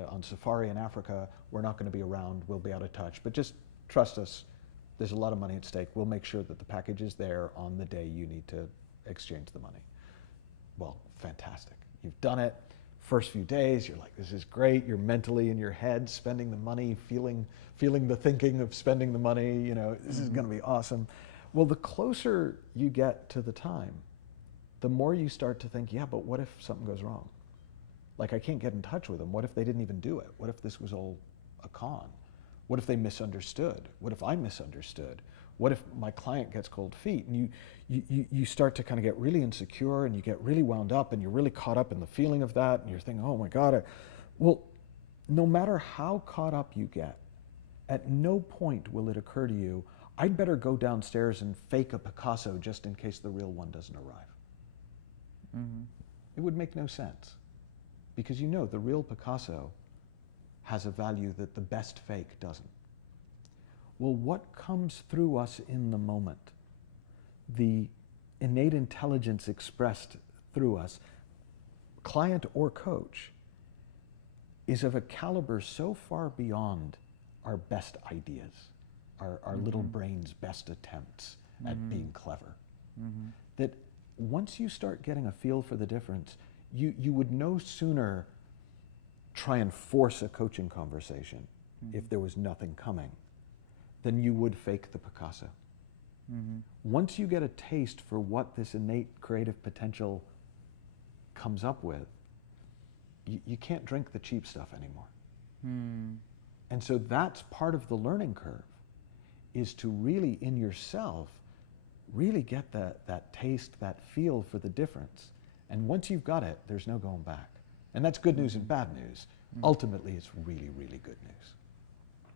on safari in Africa. We're not going to be around. We'll be out of touch. But just trust us. There's a lot of money at stake. We'll make sure that the package is there on the day you need to exchange the money. Well, fantastic. You've done it. First few days, you're like, this is great. You're mentally in your head spending the money, feeling the thinking of spending the money. You know, this is going to be awesome. Well, the closer you get to the time, the more you start to think, yeah, but what if something goes wrong? Like, I can't get in touch with them. What if they didn't even do it? What if this was all a con? What if they misunderstood? What if I misunderstood? What if my client gets cold feet? And you start to kind of get really insecure, and you get really wound up, and you're really caught up in the feeling of that, and you're thinking, oh my God. Well, no matter how caught up you get, at no point will it occur to you, I'd better go downstairs and fake a Picasso just in case the real one doesn't arrive. Mm-hmm. It would make no sense, because you know the real Picasso has a value that the best fake doesn't. Well, what comes through us in the moment, the innate intelligence expressed through us, client or coach, is of a caliber so far beyond our best ideas, our little brain's best attempts at being clever, that once you start getting a feel for the difference, you would no sooner try and force a coaching conversation if there was nothing coming than you would fake the Picasso. Once you get a taste for what this innate creative potential comes up with, you can't drink the cheap stuff anymore. And so that's part of the learning curve, is to really, in yourself, really get that taste, that feel for the difference. And once you've got it, there's no going back. And that's good news and bad news. Ultimately, it's really, really good news.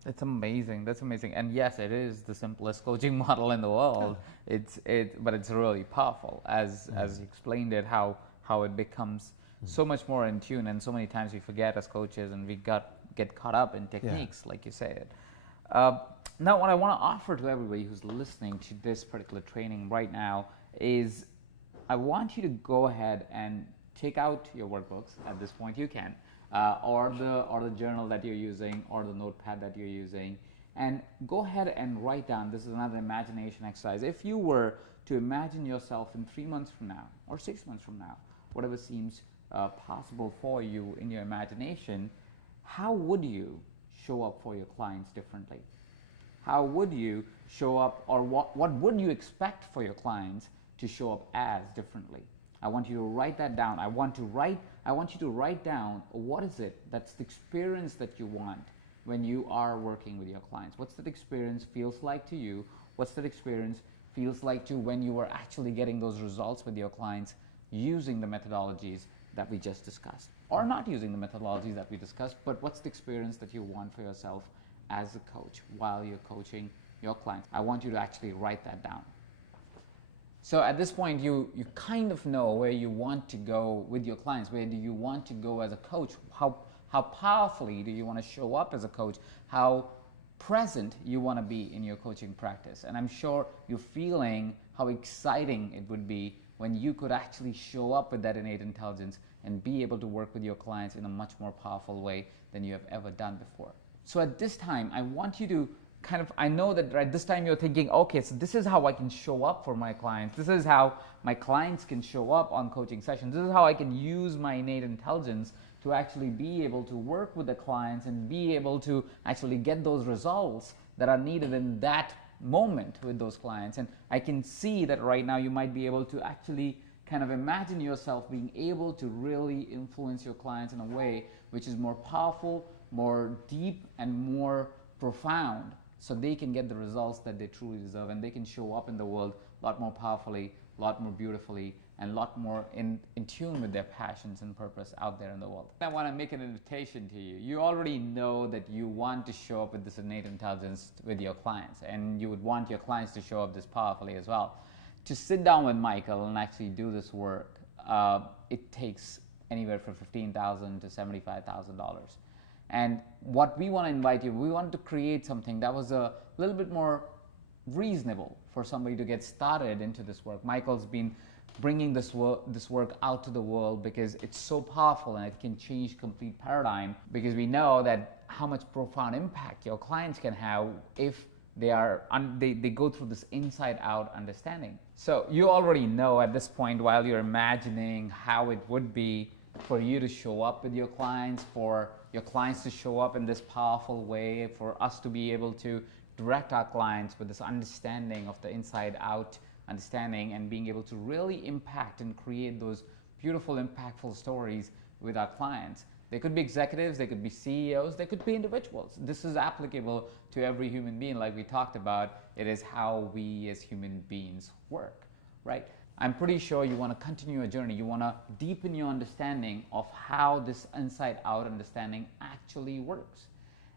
It's amazing. That's amazing. And yes, it is the simplest coaching model in the world. But it's really powerful, as you explained it, how it becomes so much more in tune. And so many times we forget as coaches, and we get caught up in techniques, like you said. Now, what I want to offer to everybody who's listening to this particular training right now is, I want you to go ahead and take out your workbooks. At this point, you can. Or the journal that you're using, or the notepad that you're using, and go ahead and write down. This is another imagination exercise. If you were to imagine yourself in 3 months from now, or 6 months from now, whatever seems possible for you in your imagination, how would you show up for your clients differently? How would you show up, or what would you expect for your clients to show up as differently? I want you to write that down. I want you to write down, what is it that's the experience that you want when you are working with your clients? What's that experience feels like to you? What's that experience feels like to when you are actually getting those results with your clients using the methodologies that we just discussed? Or not using the methodologies that we discussed, but what's the experience that you want for yourself as a coach while you're coaching your clients? I want you to actually write that down. So at this point, you kind of know where you want to go with your clients. Where do you want to go as a coach? How powerfully do you want to show up as a coach? How present you want to be in your coaching practice? And I'm sure you're feeling how exciting it would be when you could actually show up with that innate intelligence and be able to work with your clients in a much more powerful way than you have ever done before. So at this time, I want you to I know that right this time you're thinking, okay, so this is how I can show up for my clients. This is how my clients can show up on coaching sessions. This is how I can use my innate intelligence to actually be able to work with the clients and be able to actually get those results that are needed in that moment with those clients. And I can see that right now you might be able to actually kind of imagine yourself being able to really influence your clients in a way which is more powerful, more deep, and more profound, so they can get the results that they truly deserve, and they can show up in the world a lot more powerfully, a lot more beautifully, and a lot more in tune with their passions and purpose out there in the world. I want to make an invitation to you. You already know that you want to show up with this innate intelligence with your clients, and you would want your clients to show up this powerfully as well. To sit down with Michael and actually do this work, it takes anywhere from $15,000 to $75,000. And what we want to invite you, we want to create something that was a little bit more reasonable for somebody to get started into this work. Michael's been bringing this work out to the world because it's so powerful and it can change complete paradigm, because we know that how much profound impact your clients can have if they go through this inside out understanding. So you already know at this point, while you're imagining how it would be for you to show up with your clients, for your clients to show up in this powerful way, for us to be able to direct our clients with this understanding of the inside out understanding, and being able to really impact and create those beautiful, impactful stories with our clients. They could be executives, they could be CEOs, they could be individuals. This is applicable to every human being, like we talked about. It is how we as human beings work, right? I'm pretty sure you want to continue your journey. You want to deepen your understanding of how this inside out understanding actually works.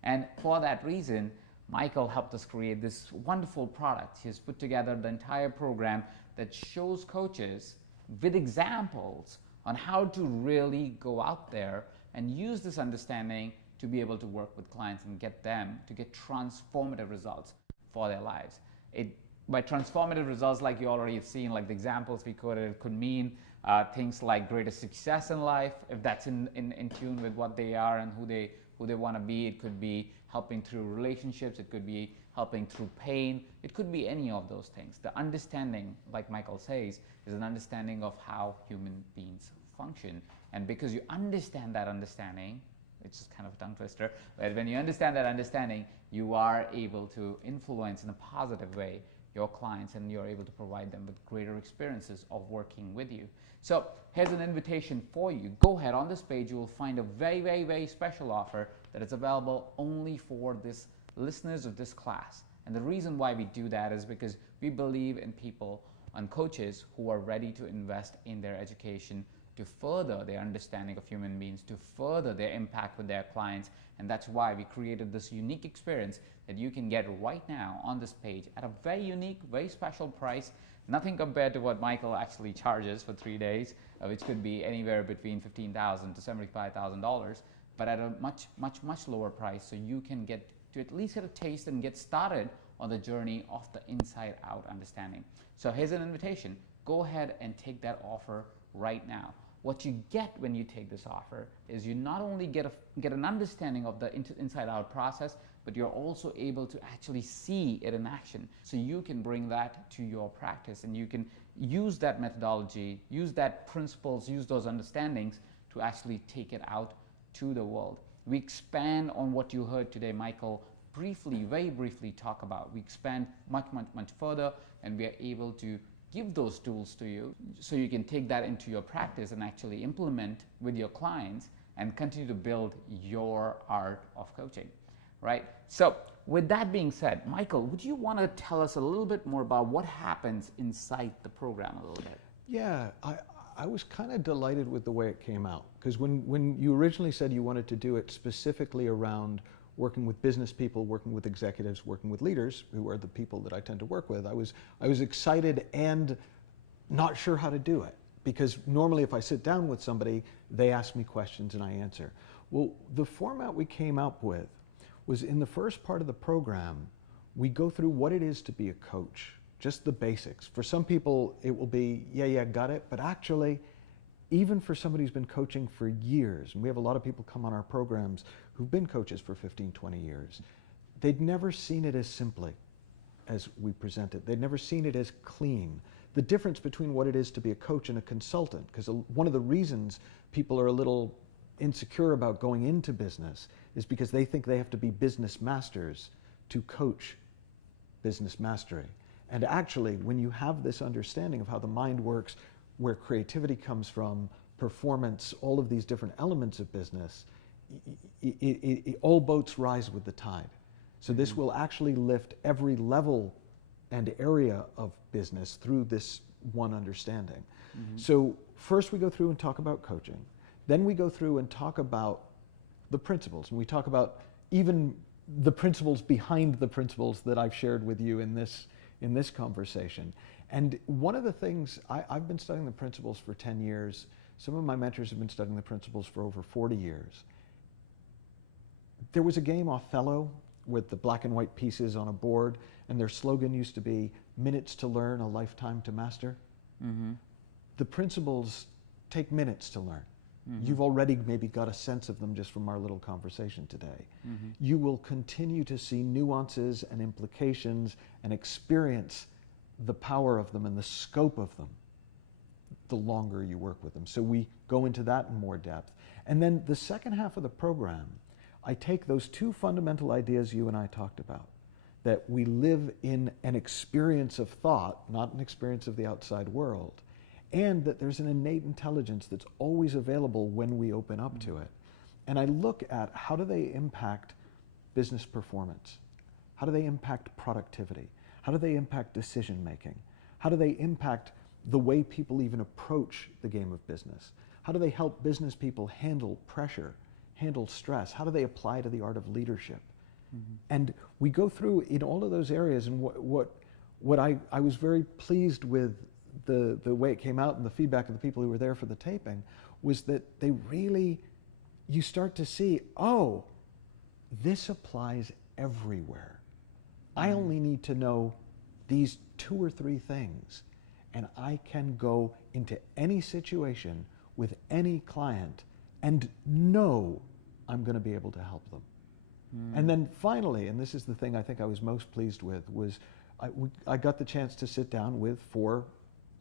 And for that reason, Michael helped us create this wonderful product. He's put together the entire program that shows coaches with examples on how to really go out there and use this understanding to be able to work with clients and get them to get transformative results for their lives. By transformative results, like you already have seen, like the examples we quoted, it could mean things like greater success in life, if that's in tune with what they are and who they want to be. It could be helping through relationships. It could be helping through pain. It could be any of those things. The understanding, like Michael says, is an understanding of how human beings function. And because you understand that understanding, it's just kind of a tongue twister, but when you understand that understanding, you are able to influence in a positive way your clients, and you're able to provide them with greater experiences of working with you. So here's an invitation for you. Go ahead, on this page you will find a very, very, very special offer that is available only for this listeners of this class. And the reason why we do that is because we believe in people and coaches who are ready to invest in their education to further their understanding of human beings, to further their impact with their clients. And that's why we created this unique experience that you can get right now on this page at a very unique, very special price. Nothing compared to what Michael actually charges for 3 days, which could be anywhere between $15,000 to $75,000, but at a much, much, much lower price, so you can get to at least get a taste and get started on the journey of the inside out understanding. So here's an invitation. Go ahead and take that offer right now. What you get when you take this offer is you not only get an understanding of the inside out process, but you're also able to actually see it in action. So you can bring that to your practice, and you can use that methodology, use that principles, use those understandings to actually take it out to the world. We expand on what you heard today, Michael briefly, very briefly talk about. We expand much, much, much further, and we are able to give those tools to you so you can take that into your practice and actually implement with your clients and continue to build your art of coaching, right? So with that being said, Michael, would you want to tell us a little bit more about what happens inside the program a little bit? Yeah, I was kind of delighted with the way it came out, because when you originally said you wanted to do it specifically around working with business people, working with executives, working with leaders, who are the people that I tend to work with, I was excited and not sure how to do it. Because normally if I sit down with somebody, they ask me questions and I answer. Well, the format we came up with was, in the first part of the program, we go through what it is to be a coach, just the basics. For some people, it will be, yeah, got it. But actually, even for somebody who's been coaching for years, and we have a lot of people come on our programs who've been coaches for 15, 20 years, they'd never seen it as simply as we present it. They'd never seen it as clean. The difference between what it is to be a coach and a consultant, because one of the reasons people are a little insecure about going into business is because they think they have to be business masters to coach business mastery. And actually, when you have this understanding of how the mind works, where creativity comes from, performance, all of these different elements of business, all boats rise with the tide. So this will actually lift every level and area of business through this one understanding. So first we go through and talk about coaching. Then we go through and talk about the principles. And we talk about even the principles behind the principles that I've shared with you in this conversation. And one of the things, I've been studying the principles for 10 years. Some of my mentors have been studying the principles for over 40 years. there was a game, Othello, with the black and white pieces on a board, and their slogan used to be, "Minutes to learn, a lifetime to master." Mm-hmm. The principles take minutes to learn. Mm-hmm. You've already maybe got a sense of them just from our little conversation today. Mm-hmm. You will continue to see nuances and implications and experience the power of them and the scope of them the longer you work with them. So we go into that in more depth. And then the second half of the program, I take those two fundamental ideas you and I talked about, that we live in an experience of thought, not an experience of the outside world, and that there's an innate intelligence that's always available when we open up to it. And I look at how do they impact business performance? How do they impact productivity? How do they impact decision making? How do they impact the way people even approach the game of business? How do they help business people handle pressure, handle stress? How do they apply to the art of leadership? Mm-hmm. And we go through in all of those areas, and what I was very pleased with the way it came out and the feedback of the people who were there for the taping was that they really, you start to see, oh, this applies everywhere. I only need to know these 2 or 3 things, and I can go into any situation with any client and know I'm going to be able to help them. And then finally, and this is the thing I think I was most pleased with, was I got the chance to sit down with 4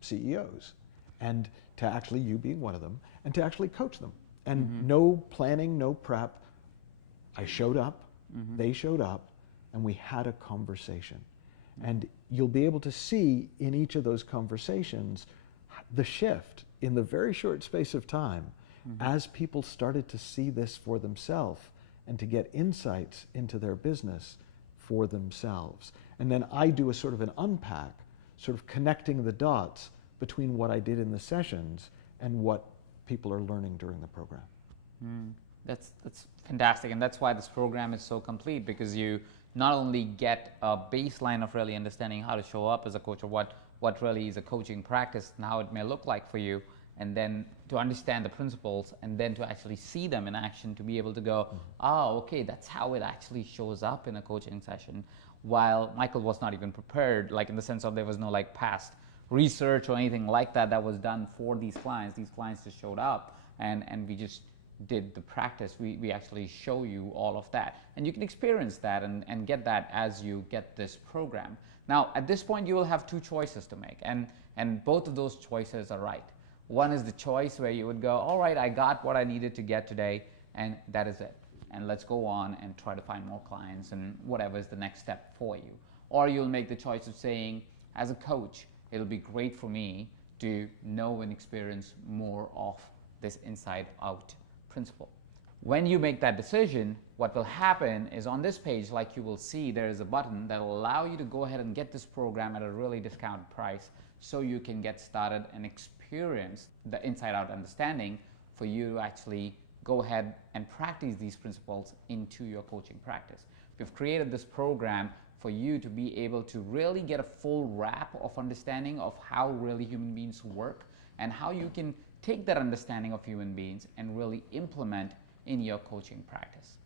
CEOs, and to actually, you being one of them, and to actually coach them. And no planning, no prep. I showed up, they showed up, and we had a conversation. And you'll be able to see in each of those conversations the shift in the very short space of time as people started to see this for themselves and to get insights into their business for themselves. And then I do a sort of an unpack, sort of connecting the dots between what I did in the sessions and what people are learning during the program. That's fantastic, and that's why this program is so complete, because you not only get a baseline of really understanding how to show up as a coach, or what really is a coaching practice and how it may look like for you, and then to understand the principles, and then to actually see them in action, to be able to go, oh, okay, that's how it actually shows up in a coaching session. While Michael was not even prepared, like in the sense of there was no like past research or anything like that that was done for these clients. These clients just showed up, and we just did the practice. We actually show you all of that, and you can experience that and get that as you get this program. Now at this point you will have 2 choices to make, and both of those choices are right. One is the choice where you would go, all right, I got what I needed to get today, and that is it, and let's go on and try to find more clients and whatever is the next step for you. Or you'll make the choice of saying, as a coach, it'll be great for me to know and experience more of this inside out principle. When you make that decision, what will happen is on this page, like you will see, there is a button that will allow you to go ahead and get this program at a really discounted price, so you can get started and experience the inside out understanding for you to actually go ahead and practice these principles into your coaching practice. We've created this program for you to be able to really get a full wrap of understanding of how really human beings work, and how you can take that understanding of human beings and really implement in your coaching practice.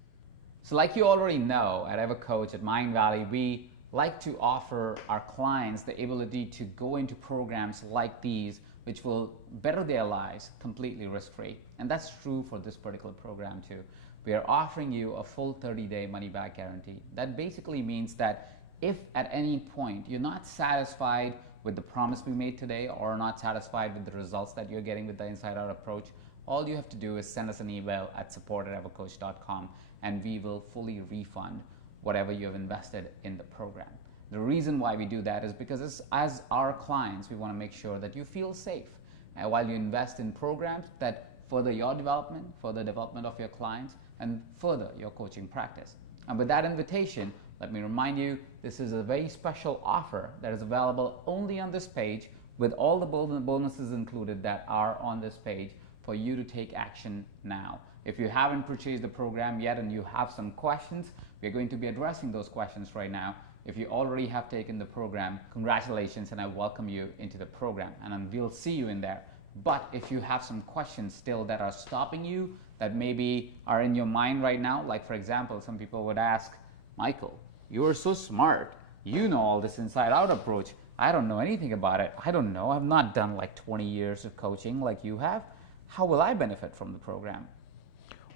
So like you already know, at Evercoach, at Mind Valley, we like to offer our clients the ability to go into programs like these, which will better their lives completely risk-free. And that's true for this particular program too. We are offering you a full 30-day money-back guarantee. That basically means that if at any point you're not satisfied with the promise we made today, or not satisfied with the results that you're getting with the inside out approach, all you have to do is send us an email at support@evercoach.com, and we will fully refund whatever you have invested in the program. The reason why we do that is because as our clients, we want to make sure that you feel safe while you invest in programs that further your development, further development of your clients, and further your coaching practice. And with that invitation, let me remind you, this is a very special offer that is available only on this page, with all the bonuses included that are on this page, for you to take action now. If you haven't purchased the program yet and you have some questions, we're going to be addressing those questions right now. If you already have taken the program, congratulations, and I welcome you into the program, and we'll see you in there But if you have some questions still that are stopping you, that maybe are in your mind right now, like for example, some people would ask, Michael, you are so smart. You know all this inside out approach. I don't know anything about it. I don't know. I've not done like 20 years of coaching like you have. How will I benefit from the program?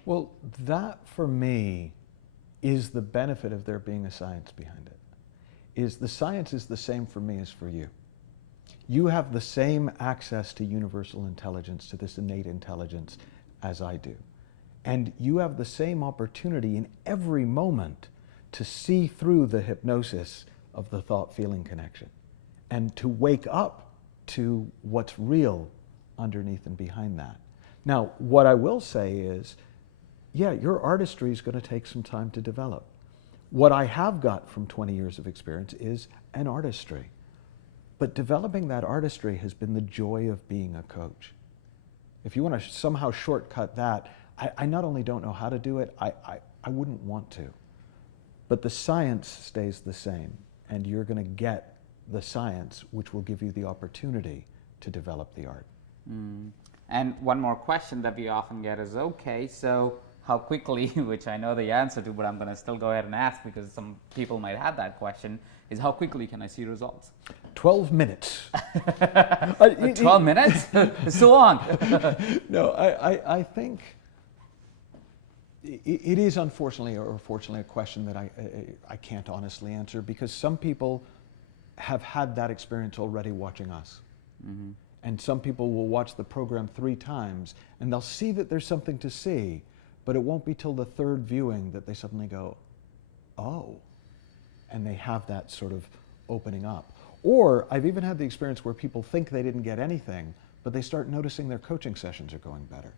Well, that for me is the benefit of there being a science behind it. Is the science is the same for me as for you. You have the same access to universal intelligence, to this innate intelligence, as I do. And you have the same opportunity in every moment to see through the hypnosis of the thought-feeling connection and to wake up to what's real underneath and behind that. Now, what I will say is, yeah, your artistry is going to take some time to develop. What I have got from 20 years of experience is an artistry. But developing that artistry has been the joy of being a coach. If you want to somehow shortcut that, I not only don't know how to do it, I wouldn't want to. But the science stays the same, and you're going to get the science, which will give you the opportunity to develop the art. And one more question that we often get is, okay, so how quickly, which I know the answer to, but I'm going to still go ahead and ask because some people might have that question, is how quickly can I see results? 12 minutes. 12 minutes? It's too long. No, I think it is unfortunately or fortunately a question that I can't honestly answer, because some people have had that experience already watching us. Mm-hmm. And some people will watch the program 3 times and they'll see that there's something to see, but it won't be till the 3rd viewing that they suddenly go, oh, and they have that sort of opening up. Or I've even had the experience where people think they didn't get anything, but they start noticing their coaching sessions are going better.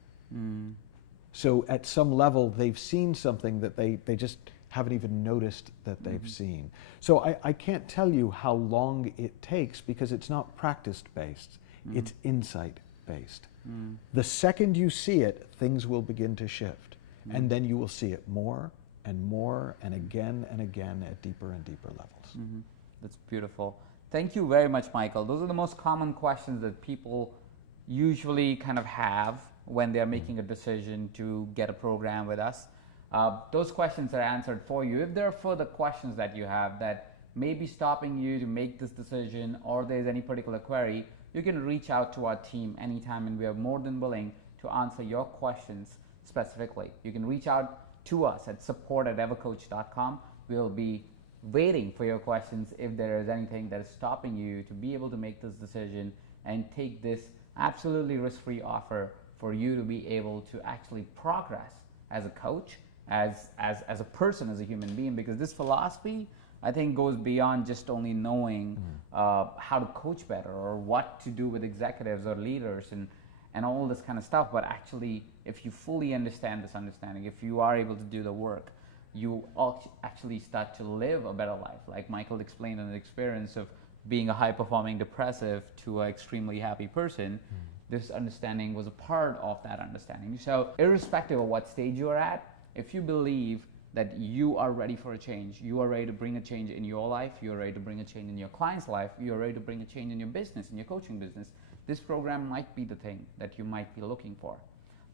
So at some level, they've seen something that they just haven't even noticed that they've seen. So I can't tell you how long it takes, because it's not practice-based, it's insight-based. The second you see it, things will begin to shift. And then you will see it more and again at deeper and deeper levels. That's beautiful. Thank you very much, Michael. Those are the most common questions that people usually kind of have when they're making a decision to get a program with us. Those questions are answered for you. If there are further questions that you have that may be stopping you to make this decision, or there's any particular query, you can reach out to our team anytime, and we are more than willing to answer your questions specifically. You can reach out to us at support@evercoach.com. We'll be waiting for your questions if there is anything that is stopping you to be able to make this decision and take this absolutely risk-free offer for you to be able to actually progress as a coach, as a person, as a human being, because this philosophy, I think, goes beyond just only knowing how to coach better or what to do with executives or leaders and all this kind of stuff. But actually, if you fully understand this understanding, if you are able to do the work, you actually start to live a better life. Like Michael explained in the experience of being a high-performing depressive to an extremely happy person, this understanding was a part of that understanding. So irrespective of what stage you're at, if you believe that you are ready for a change, you are ready to bring a change in your life, you're ready to bring a change in your client's life, you're ready to bring a change in your business, in your coaching business, this program might be the thing that you might be looking for.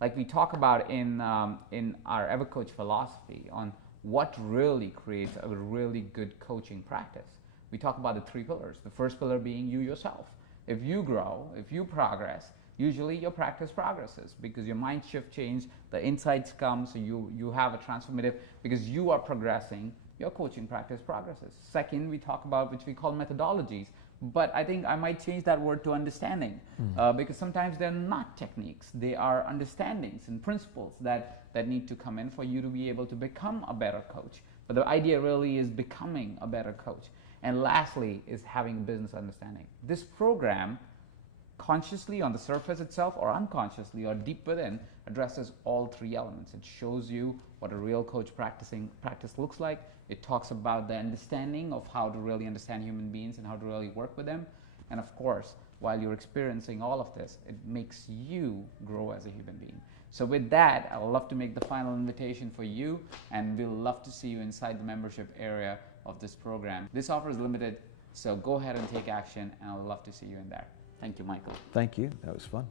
Like we talk about in our Evercoach philosophy on what really creates a really good coaching practice. We talk about the 3 pillars. The first pillar being you yourself. If you grow, if you progress, usually your practice progresses because your mind shift change, the insights come, so you have a transformative, because you are progressing, your coaching practice progresses. Second, we talk about, which we call methodologies, but I think I might change that word to understanding, because sometimes they're not techniques, they are understandings and principles that need to come in for you to be able to become a better coach. But the idea really is becoming a better coach. And lastly is having a business understanding. This program, consciously on the surface itself or unconsciously or deep within, addresses all 3 elements. It shows you what a real coach practice looks like. It talks about the understanding of how to really understand human beings and how to really work with them. And of course, while you're experiencing all of this, it makes you grow as a human being. So with that, I would love to make the final invitation for you, and we'll love to see you inside the membership area of this program. This offer is limited, so go ahead and take action, and I'd love to see you in there. Thank you, Michael. Thank you. That was fun.